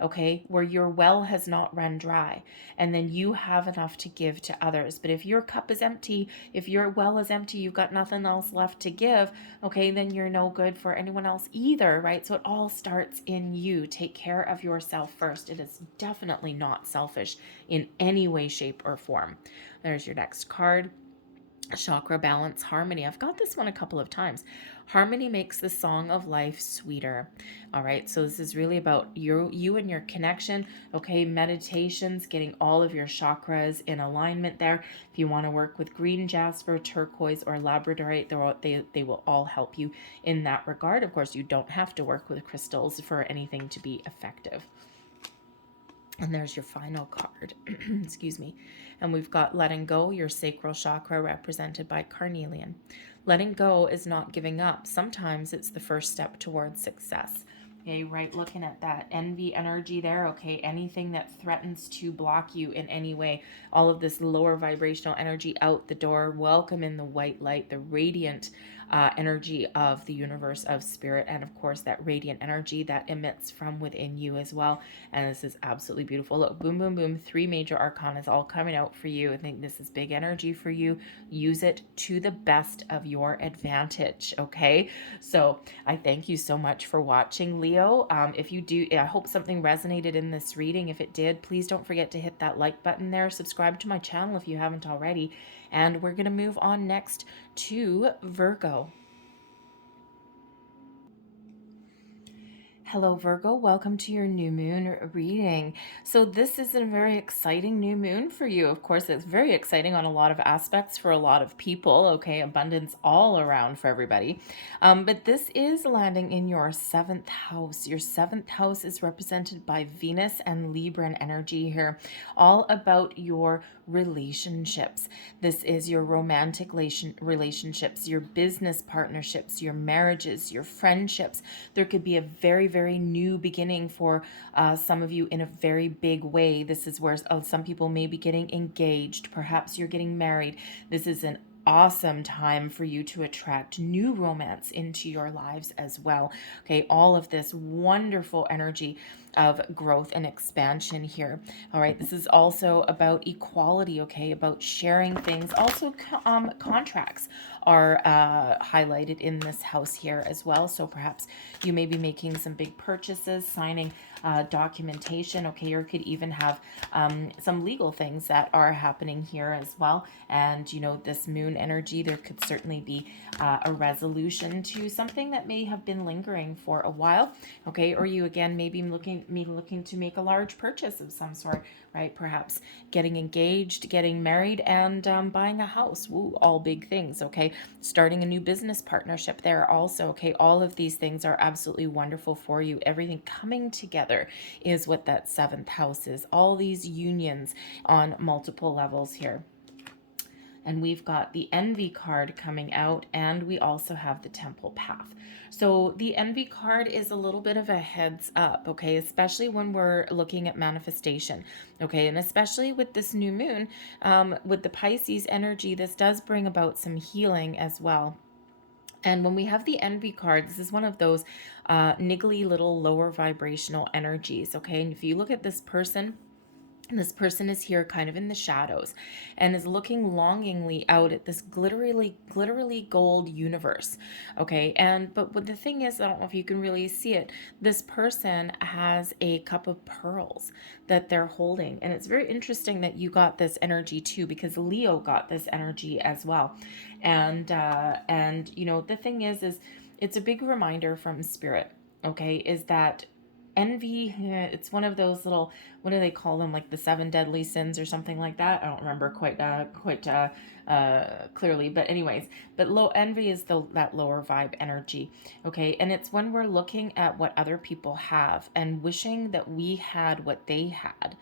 Okay, where your well has not run dry, and then you have enough to give to others. But if your cup is empty, if your well is empty, you've got nothing else left to give, okay, then you're no good for anyone else either, right? So it all starts in you. Take care of yourself first. It is definitely not selfish in any way, shape, or form. There's your next card. Chakra balance, harmony. I've got this one a couple of times. Harmony makes the song of life sweeter. All right, so this is really about you and your connection. Okay, meditations, getting all of your chakras in alignment there. If you want to work with green jasper, turquoise, or labradorite, they will all help you in that regard. Of course, you don't have to work with crystals for anything to be effective. And there's your final card. Excuse me. And we've got letting go, your sacral chakra, represented by carnelian. Letting go is not giving up. Sometimes it's the first step towards success. Okay, right, looking at that envy energy there. Okay, anything that threatens to block you in any way, all of this lower vibrational energy out the door. Welcome in the white light, the radiant energy of the universe of spirit, and of course that radiant energy that emits from within you as well. And this is absolutely beautiful. Look, boom, boom, boom, 3 major arcana is all coming out for you. I think this is big energy for you. Use it to the best of your advantage. Okay, so I thank you so much for watching, Leo. If you do, I hope something resonated in this reading. If it did, please don't forget to hit that like button there. Subscribe to my channel if you haven't already. And we're going to move on next to Virgo. Hello, Virgo. Welcome to your new moon reading. So this is a very exciting new moon for you. Of course, it's very exciting on a lot of aspects for a lot of people. Okay, abundance all around for everybody. But this is landing in your 7th house. Your 7th house is represented by Venus and Libran energy here, all about your relationships. This is your romantic relationships, your business partnerships, your marriages, your friendships. There could be a very, very new beginning for some of you in a very big way. This is where some people may be getting engaged. Perhaps you're getting married. This is an awesome time for you to attract new romance into your lives as well. Okay, all of this wonderful energy of growth and expansion here. All right, this is also about equality, okay, about sharing things. Also, contracts are highlighted in this house here as well. So perhaps you may be making some big purchases, signing documentation, okay, or could even have some legal things that are happening here as well. And this moon energy, there could certainly be a resolution to something that may have been lingering for a while, okay, or you again maybe looking to make a large purchase of some sort, right? Perhaps getting engaged, getting married, and buying a house. Ooh, all big things, okay? Starting a new business partnership there also, okay? All of these things are absolutely wonderful for you. Everything coming together is what that 7th house is. All these unions on multiple levels here. And we've got the Envy card coming out, and we also have the Temple Path. So the Envy card is a little bit of a heads up, okay, especially when we're looking at manifestation, okay, and especially with this new moon, with the Pisces energy, this does bring about some healing as well. And when we have the Envy card, this is one of those niggly little lower vibrational energies, okay, and if you look at this person, And this person is here kind of in the shadows and is looking longingly out at this glitterly gold universe. Okay. But what the thing is, I don't know if you can really see it. This person has a cup of pearls that they're holding. And it's very interesting that you got this energy too, because Leo got this energy as well. And the thing is it's a big reminder from spirit. Okay. Is that envy, it's one of those little, what do they call them, like the seven deadly sins or something like that. I don't remember quite clearly, but anyways, but low envy is that lower vibe energy. Okay. And it's when we're looking at what other people have and wishing that we had what they had,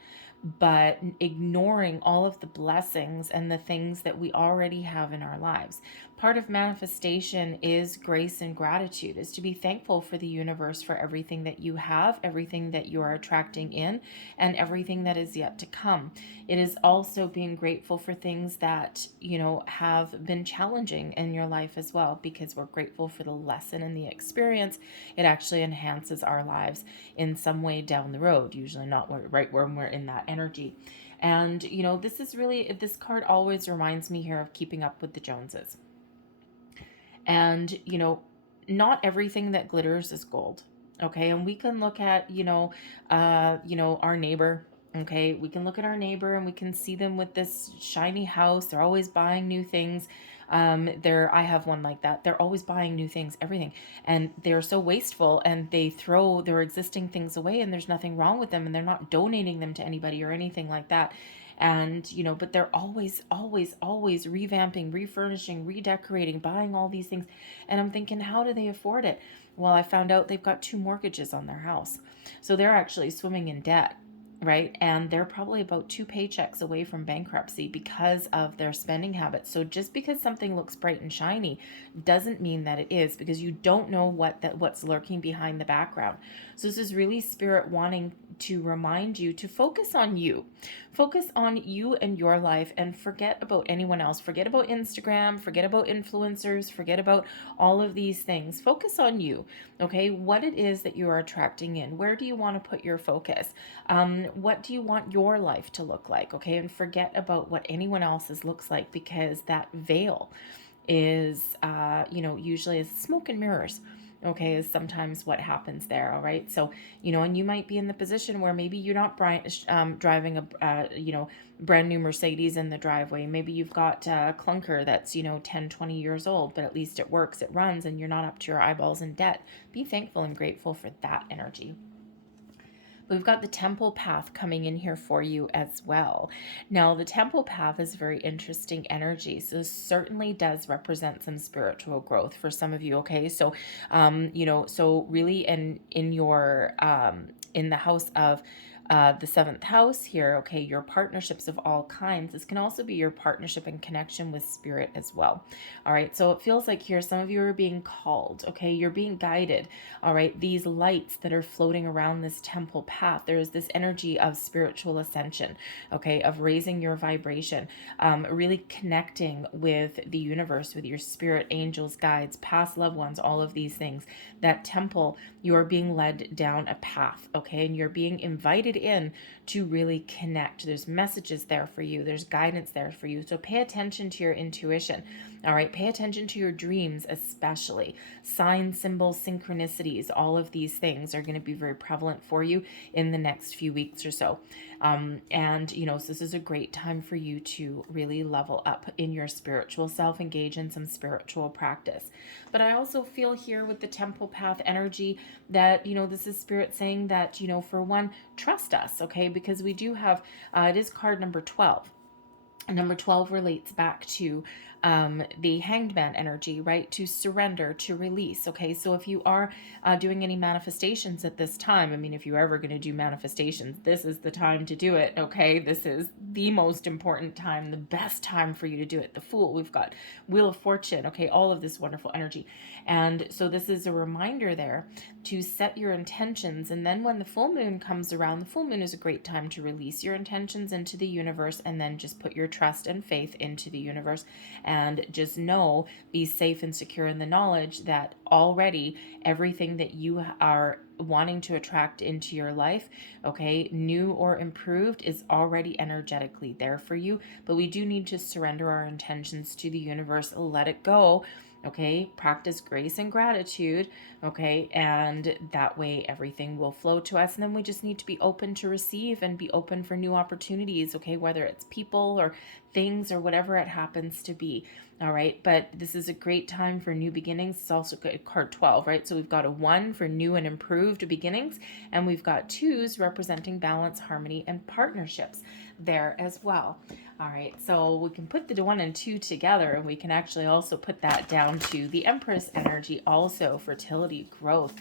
but ignoring all of the blessings and the things that we already have in our lives. Part of manifestation is grace and gratitude, is to be thankful for the universe, for everything that you have, everything that you are attracting in, and everything that is yet to come. It is also being grateful for things that, have been challenging in your life as well, because we're grateful for the lesson and the experience. It actually enhances our lives in some way down the road, usually not right when we're in that energy. And, this card always reminds me here of keeping up with the Joneses. And, not everything that glitters is gold. Okay. And we can look at, our neighbor. Okay. We can look at our neighbor and we can see them with this shiny house. They're always buying new things. I have one like that. They're always buying new things, everything. And they're so wasteful, and they throw their existing things away, and there's nothing wrong with them, and they're not donating them to anybody or anything like that. And, but they're always revamping, refurnishing, redecorating, buying all these things. And I'm thinking, how do they afford it? Well, I found out they've got 2 mortgages on their house. So they're actually swimming in debt, right? And they're probably about 2 paychecks away from bankruptcy because of their spending habits. So just because something looks bright and shiny doesn't mean that it is, because you don't know what's lurking behind the background. So this is really spirit wanting to remind you to focus on you. Focus on you and your life, and forget about anyone else. Forget about Instagram, forget about influencers, forget about all of these things. Focus on you, okay? What it is that you are attracting in. Where do you want to put your focus? What do you want your life to look like, okay? And forget about what anyone else's looks like, because that veil is, usually is smoke and mirrors. Okay, is sometimes what happens there. All right. So, and you might be in the position where maybe you're not driving a, brand new Mercedes in the driveway. Maybe you've got a clunker that's, 10, 20 years old, but at least it works, it runs, and you're not up to your eyeballs in debt. Be thankful and grateful for that energy. We've got the temple path coming in here for you as well. Now, the temple path is very interesting energy. So certainly does represent some spiritual growth for some of you. Okay. So, so really in your, in the house of, the 7th house here, okay, your partnerships of all kinds. This can also be your partnership and connection with spirit as well. All right, so it feels like here some of you are being called, okay, you're being guided. All right, these lights that are floating around this temple path, there is this energy of spiritual ascension, okay, of raising your vibration, really connecting with the universe, with your spirit, angels, guides, past loved ones, all of these things. That temple, you are being led down a path, okay, and you're being invited in to really connect. There's messages there for you. There's guidance there for you. So pay attention to your intuition. All right. Pay attention to your dreams, especially signs, symbols, synchronicities. All of these things are going to be very prevalent for you in the next few weeks or so. So this is a great time for you to really level up in your spiritual self, engage in some spiritual practice. But I also feel here with the temple path energy that, this is spirit saying that, for one, trust us, okay? Because we do have, it is card number 12. Number 12 relates back to the Hanged Man energy, right? To surrender, to release. Okay, so if you are doing any manifestations at this time, I mean, if you're ever going to do manifestations, this is the time to do it. Okay, this is the most important time, the best time for you to do it. The Fool, we've got Wheel of Fortune. Okay, all of this wonderful energy. And so this is a reminder there to set your intentions. And then when the full moon comes around, the full moon is a great time to release your intentions into the universe, and then just put your trust and faith into the universe And just know, be safe and secure in the knowledge that already everything that you are wanting to attract into your life, okay, new or improved, is already energetically there for you. But we do need to surrender our intentions to the universe, let it go, okay, practice grace and gratitude, okay, and that way everything will flow to us. And then we just need to be open to receive and be open for new opportunities, okay, whether it's people or things or whatever it happens to be. All right, but this is a great time for new beginnings. It's also good, card 12, right? So we've got a 1 for new and improved beginnings, and we've got 2s representing balance, harmony, and partnerships there as well. All right, so we can put the 1 and 2 together, and we can actually also put that down to the Empress energy, also fertility, growth,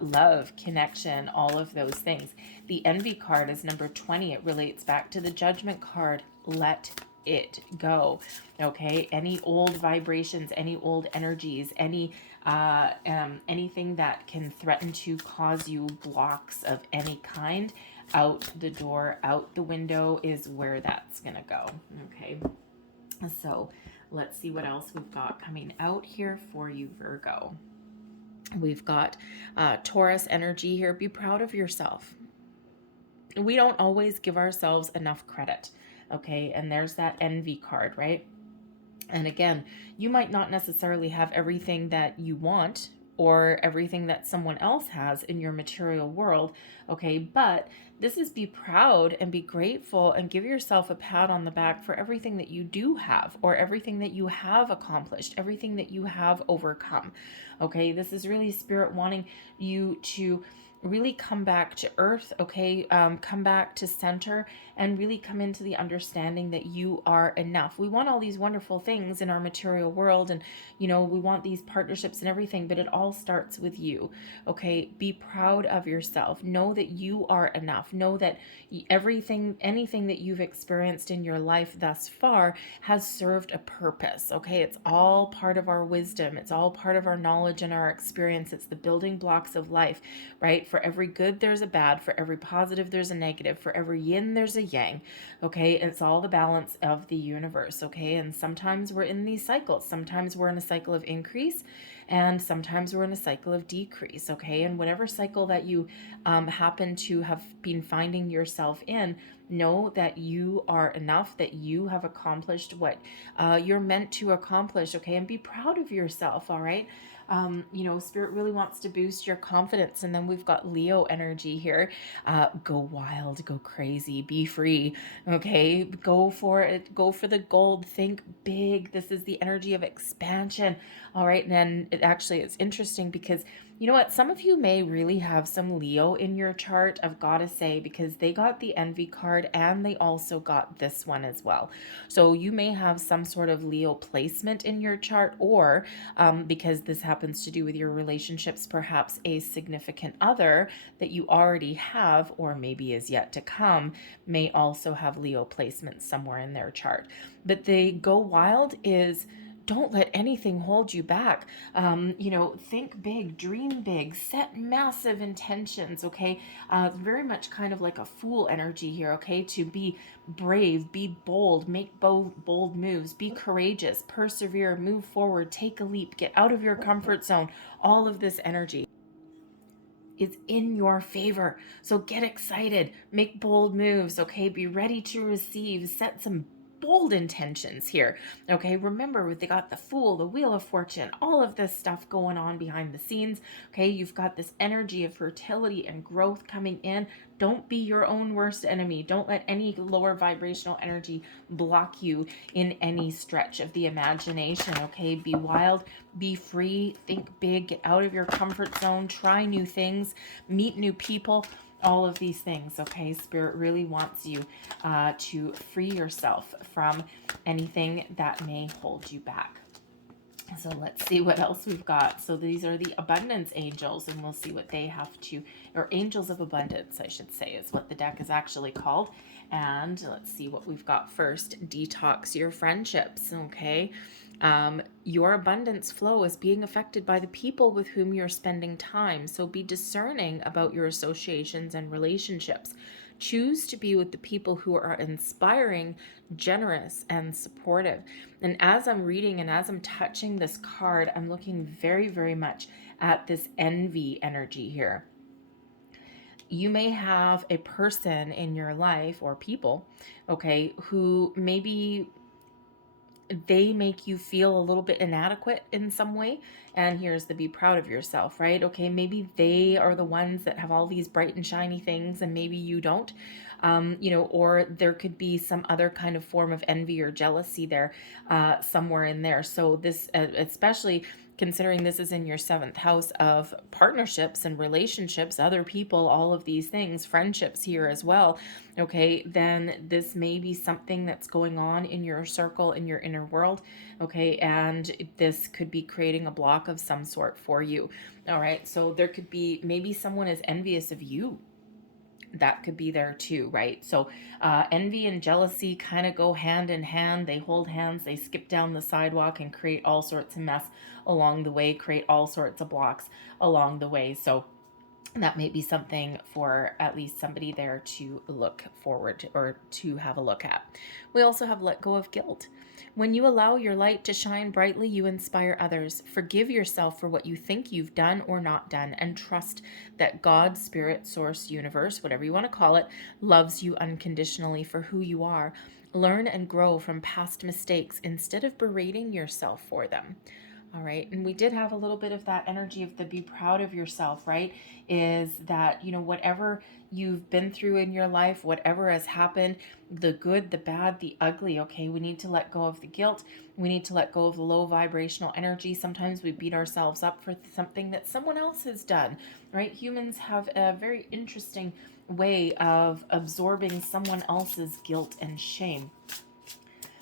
love, connection, all of those things. The Envy card is number 20. It relates back to the Judgment card. Let it go. Okay, any old vibrations, any old energies, anything that can threaten to cause you blocks of any kind, out the door, out the window is where that's gonna go. Okay, so let's see what else we've got coming out here for you, Virgo. We've got Taurus energy here. Be proud of yourself. We don't always give ourselves enough credit. Okay, and there's that Envy card, right? And again, you might not necessarily have everything that you want or everything that someone else has in your material world, okay? But this is be proud and be grateful and give yourself a pat on the back for everything that you do have, or everything that you have accomplished, everything that you have overcome, okay? This is really Spirit wanting you to really come back to earth, okay? Come back to center and really come into the understanding that you are enough. We want all these wonderful things in our material world, and we want these partnerships and everything, but it all starts with you, okay? Be proud of yourself. Know that you are enough. Know that anything that you've experienced in your life thus far has served a purpose, okay? It's all part of our wisdom. It's all part of our knowledge and our experience. It's the building blocks of life, right? For every good, there's a bad. For every positive, there's a negative. For every yin, there's a yang, okay? It's all the balance of the universe, okay? And sometimes we're in these cycles. Sometimes we're in a cycle of increase, and sometimes we're in a cycle of decrease, okay? And whatever cycle that you happen to have been finding yourself in, know that you are enough, that you have accomplished what you're meant to accomplish, okay? And be proud of yourself, all right? Spirit really wants to boost your confidence. And then we've got Leo energy here. Go wild, go crazy, be free, okay? Go for it, go for the gold, think big. This is the energy of expansion, all right? And then it's interesting because you know what? Some of you may really have some Leo in your chart, I've got to say, because they got the Envy card and they also got this one as well. So you may have some sort of Leo placement in your chart, or because this happens to do with your relationships, perhaps a significant other that you already have or maybe is yet to come may also have Leo placement somewhere in their chart. But the go wild is, don't let anything hold you back. Think big, dream big, set massive intentions, okay? Very much kind of like a fool energy here, okay? To be brave, be bold, make bold moves, be courageous, persevere, move forward, take a leap, get out of your comfort zone. All of this energy is in your favor. So get excited, make bold moves, okay? Be ready to receive, set some bold intentions here, okay? Remember, they got the Fool, the Wheel of Fortune, all of this stuff going on behind the scenes, okay? You've got this energy of fertility and growth coming in. Don't be your own worst enemy. Don't let any lower vibrational energy block you in any stretch of the imagination, okay? Be wild, be free, think big, get out of your comfort zone, try new things, meet new people, all of these things, okay? Spirit really wants you to free yourself from anything that may hold you back. So let's see what else we've got. So these are the abundance angels, and we'll see what they have to, or angels of abundance, I should say, is what the deck is actually called. And let's see what we've got first. Detox your friendships, okay? Your abundance flow is being affected by the people with whom you're spending time. So be discerning about your associations and relationships. Choose to be with the people who are inspiring, generous, and supportive. And as I'm reading and as I'm touching this card, I'm looking very, very much at this envy energy here. You may have a person in your life, or people, okay, who maybe they make you feel a little bit inadequate in some way. And here's the be proud of yourself, right? Okay, maybe they are the ones that have all these bright and shiny things and maybe you don't. Or there could be some other kind of form of envy or jealousy there, somewhere in there. So this, especially considering this is in your 7th house of partnerships and relationships, other people, all of these things, friendships here as well, okay, then this may be something that's going on in your circle, in your inner world, okay, and this could be creating a block of some sort for you. All right, so there could be, maybe someone is envious of you. That could be there too, right? So envy and jealousy kind of go hand in hand. They hold hands, they skip down the sidewalk and create all sorts of mess along the way, create all sorts of blocks along the way. So that may be something for at least somebody there to look forward to, or to have a look at. We also have let go of guilt. When you allow your light to shine brightly, you inspire others. Forgive yourself for what you think you've done or not done, and trust that God, Spirit, Source, Universe, whatever you want to call it, loves you unconditionally for who you are. Learn and grow from past mistakes instead of berating yourself for them. All right. And we did have a little bit of that energy of the be proud of yourself, right? Is that, whatever you've been through in your life, whatever has happened, the good, the bad, the ugly, okay, we need to let go of the guilt. We need to let go of the low vibrational energy. Sometimes we beat ourselves up for something that someone else has done, right? Humans have a very interesting way of absorbing someone else's guilt and shame.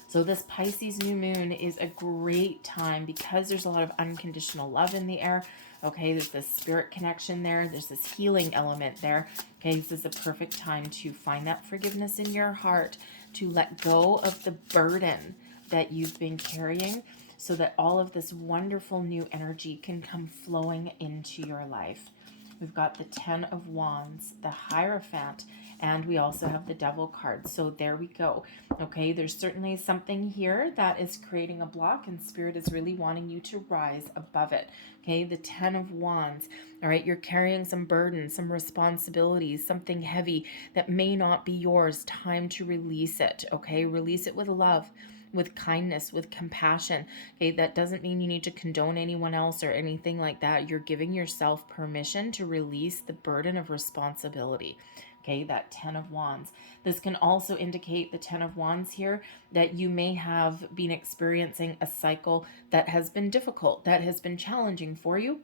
So this Pisces new moon is a great time because there's a lot of unconditional love in the air. Okay, there's this spirit connection there. There's this healing element there. Okay, this is a perfect time to find that forgiveness in your heart, to let go of the burden that you've been carrying so that all of this wonderful new energy can come flowing into your life. We've got the 10 of Wands, the Hierophant, and we also have the Devil card. So there we go. Okay, there's certainly something here that is creating a block, and Spirit is really wanting you to rise above it. Okay, the 10 of Wands. All right, you're carrying some burden, some responsibilities, something heavy that may not be yours. Time to release it. Okay, release it with love, with kindness, with compassion. Okay, that doesn't mean you need to condone anyone else or anything like that. You're giving yourself permission to release the burden of responsibility. Okay, that 10 of Wands. This can also indicate, the 10 of Wands here, that you may have been experiencing a cycle that has been difficult, that has been challenging for you.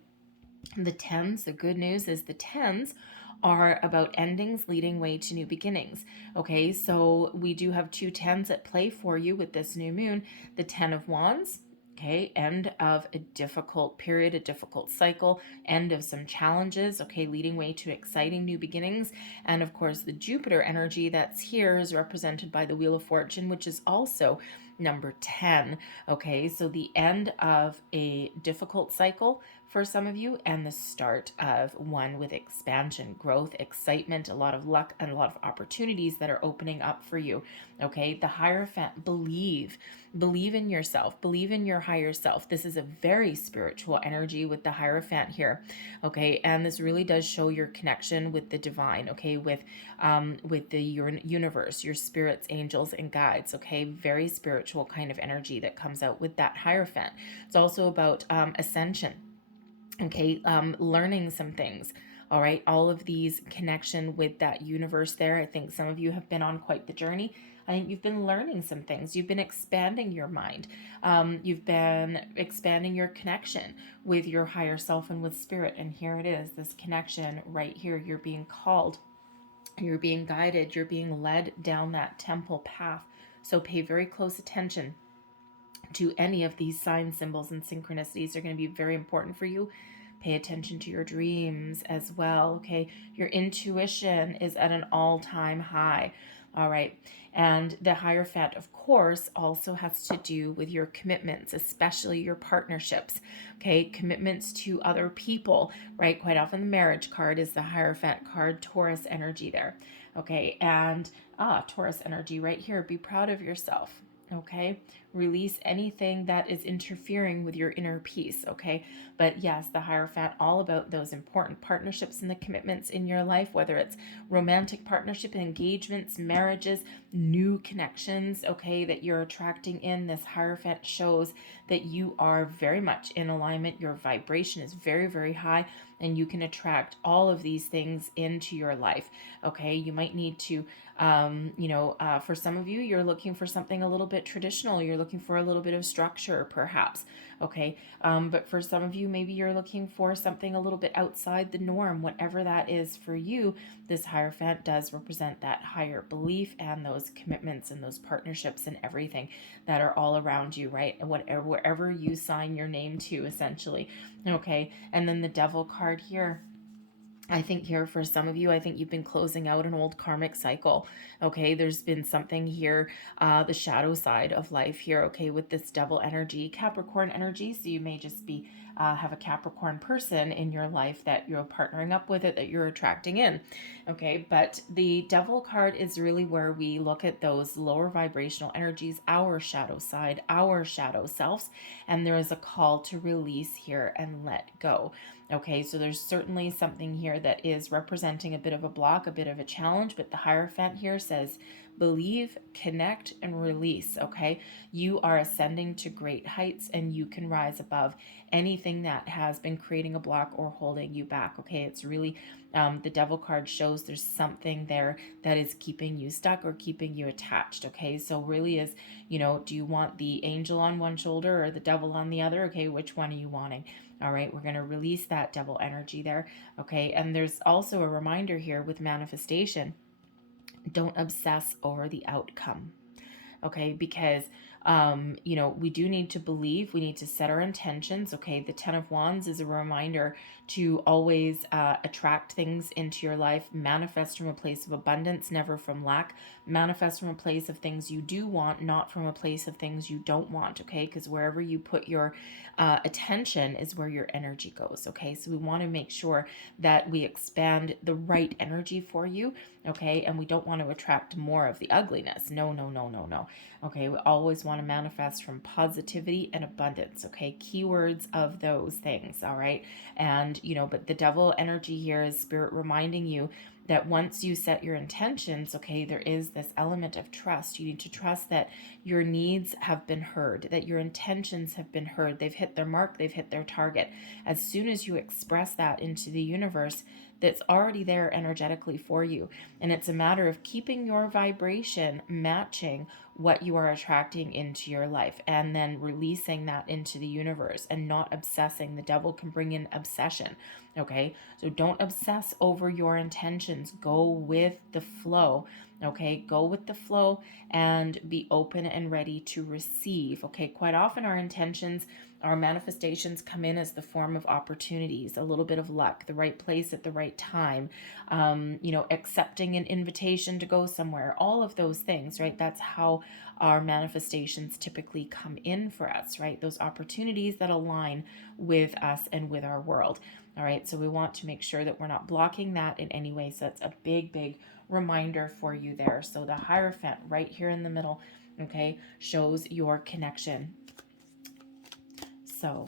The 10s, the good news is the 10s are about endings leading way to new beginnings. Okay, so we do have 2 10s at play for you with this new moon. The 10 of Wands, okay, end of a difficult period, a difficult cycle, end of some challenges, okay, leading way to exciting new beginnings. And of course, the Jupiter energy that's here is represented by the Wheel of Fortune, which is also number 10. Okay, so the end of a difficult cycle for some of you, and the start of one with expansion, growth, excitement, a lot of luck, and a lot of opportunities that are opening up for you. Okay, the Hierophant, believe in yourself, believe in your higher self. This is a very spiritual energy with the Hierophant here. Okay, and this really does show your connection with the divine. Okay, with the universe, your spirits, angels, and guides. Okay, very spiritual kind of energy that comes out with that Hierophant. It's also about ascension. Okay, learning some things. All right, all of these connection with that universe there. I think some of you have been on quite the journey. I think you've been learning some things. You've been expanding your mind. You've been expanding your connection with your higher self and with spirit. And here it is, this connection right here. You're being called, you're being guided, you're being led down that temple path. So pay very close attention to any of these signs, symbols, and synchronicities. Are going to be very important for you. Pay attention to your dreams as well, okay? Your intuition is at an all-time high. All right. And the Hierophant, of course, also has to do with your commitments, especially your partnerships. Okay. Commitments to other people, right? Quite often the marriage card is the Hierophant card, Taurus energy there. Okay. And Taurus energy right here. Be proud of yourself. Okay. Release anything that is interfering with your inner peace. Okay. But yes, the Hierophant, all about those important partnerships and the commitments in your life, whether it's romantic partnership, engagements, marriages, new connections, okay, that you're attracting in. This Hierophant shows that you are very much in alignment. Your vibration is very, very high, and you can attract all of these things into your life. Okay, you might need to for some of you, you're looking for something a little bit traditional. You're looking for a little bit of structure, perhaps. Okay. But for some of you, maybe you're looking for something a little bit outside the norm. Whatever that is for you, this Hierophant does represent that higher belief and those commitments and those partnerships and everything that are all around you, right? And wherever you sign your name to, essentially. Okay. And then the Devil card here. I think here for some of you, I think you've been closing out an old karmic cycle. Okay, there's been something here, the shadow side of life here. Okay, with this Devil energy, Capricorn energy. So you may just be have a Capricorn person in your life that you're partnering up with, it that you're attracting in. Okay, but the Devil card is really where we look at those lower vibrational energies, our shadow side, our shadow selves, and there is a call to release here and let go. Okay, so there's certainly something here that is representing a bit of a block, a bit of a challenge, but the Hierophant here says, believe, connect, and release. Okay, you are ascending to great heights and you can rise above anything that has been creating a block or holding you back. Okay, it's really the Devil card shows there's something there that is keeping you stuck or keeping you attached. Okay, so really is, do you want the angel on one shoulder or the devil on the other? Okay, which one are you wanting? All right, we're going to release that devil energy there. Okay, and there's also a reminder here with manifestation. Don't obsess over the outcome. Okay, because we do need to believe, we need to set our intentions. Okay, the 10 of Wands is a reminder to always attract things into your life, manifest from a place of abundance, never from lack, manifest from a place of things you do want, not from a place of things you don't want. Okay, because wherever you put your attention is where your energy goes. Okay, so we want to make sure that we expand the right energy for you. Okay, and we don't want to attract more of the ugliness. No, no, no, no, no. Okay, we always want to manifest from positivity and abundance. Okay, keywords of those things. All right, and but the devil energy here is spirit reminding you that once you set your intentions, okay, there is this element of trust. You need to trust that your needs have been heard, that your intentions have been heard. They've hit their mark, they've hit their target. As soon as you express that into the universe, that's already there energetically for you. And it's a matter of keeping your vibration matching what you are attracting into your life and then releasing that into the universe and not obsessing. The devil can bring in obsession. Okay, so don't obsess over your intentions. Go with the flow. Okay, go with the flow and be open and ready to receive. Okay, quite often our intentions, our manifestations come in as the form of opportunities, a little bit of luck, the right place at the right time, accepting an invitation to go somewhere, all of those things, right? That's how our manifestations typically come in for us, right? Those opportunities that align with us and with our world. All right, so we want to make sure that we're not blocking that in any way. So that's a big, big reminder for you there. So the Hierophant right here in the middle, okay, shows your connection. So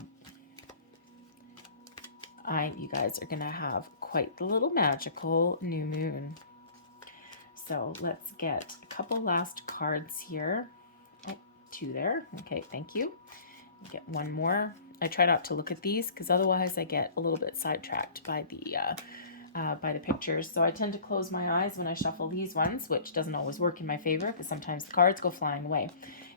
you guys are going to have quite the little magical new moon. So let's get a couple last cards here. Oh, two there. Okay, thank you. Get one more. I try not to look at these because otherwise I get a little bit sidetracked by the pictures. So I tend to close my eyes when I shuffle these ones, which doesn't always work in my favor because sometimes the cards go flying away.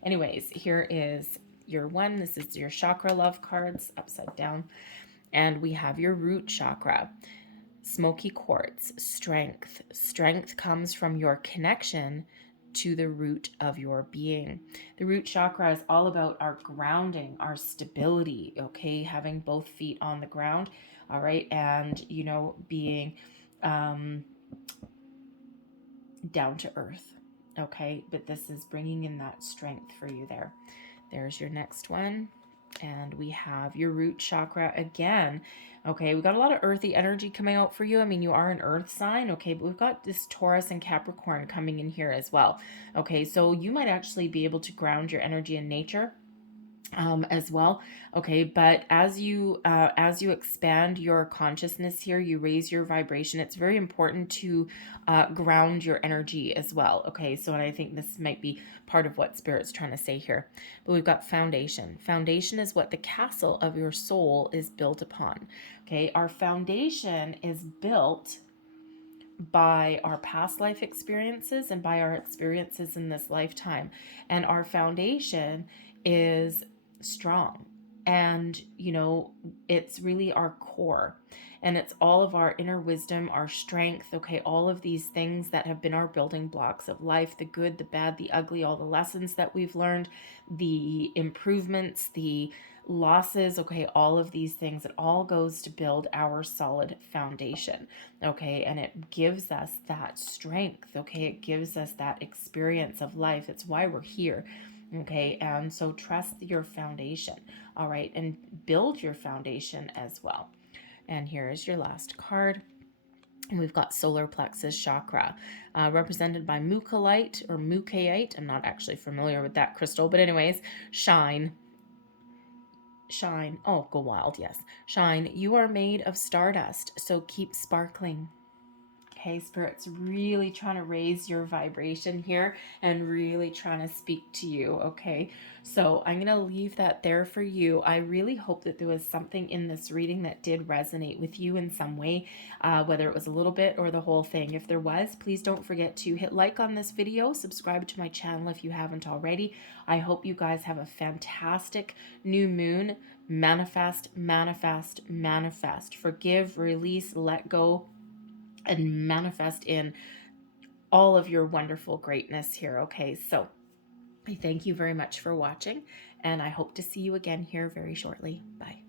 Anyways, here is your one. This is your chakra love cards upside down. And we have your root chakra. Smoky quartz, strength. Strength comes from your connection to the root of your being. The root chakra is all about our grounding, our stability, okay? Having both feet on the ground, all right? And, being down to earth, Okay, but this is bringing in that strength for you there. There's your next one. And we have your root chakra again. Okay, we got a lot of earthy energy coming out for you. I mean, you are an earth sign, okay, but we've got this Taurus and Capricorn coming in here as well. Okay, so you might actually be able to ground your energy in nature as well. Okay, but as you expand your consciousness here, you raise your vibration. It's very important to ground your energy as well. Okay, so and I think this might be part of what Spirit's trying to say here. But we've got foundation. Foundation is what the castle of your soul is built upon. Okay, our foundation is built by our past life experiences and by our experiences in this lifetime, and our foundation is strong, and it's really our core, and it's all of our inner wisdom, our strength, okay, all of these things that have been our building blocks of life, the good, the bad, the ugly, all the lessons that we've learned, the improvements, the losses, okay, all of these things, it all goes to build our solid foundation. Okay, and it gives us that strength. Okay, it gives us that experience of life. It's why we're here. Okay, and so trust your foundation. All right, and build your foundation as well. And here is your last card. And we've got solar plexus chakra, represented by mukalite or mukaite. I'm not actually familiar with that crystal, but anyways, shine. Shine. Oh, go wild. Yes. Shine. You are made of stardust, so keep sparkling. Okay, Spirit's really trying to raise your vibration here and really trying to speak to you, okay? So I'm going to leave that there for you. I really hope that there was something in this reading that did resonate with you in some way, whether it was a little bit or the whole thing. If there was, please don't forget to hit like on this video, subscribe to my channel if you haven't already. I hope you guys have a fantastic new moon. Manifest, manifest, manifest. Forgive, release, let go, and manifest in all of your wonderful greatness here. Okay, so I thank you very much for watching, and I hope to see you again here very shortly. Bye.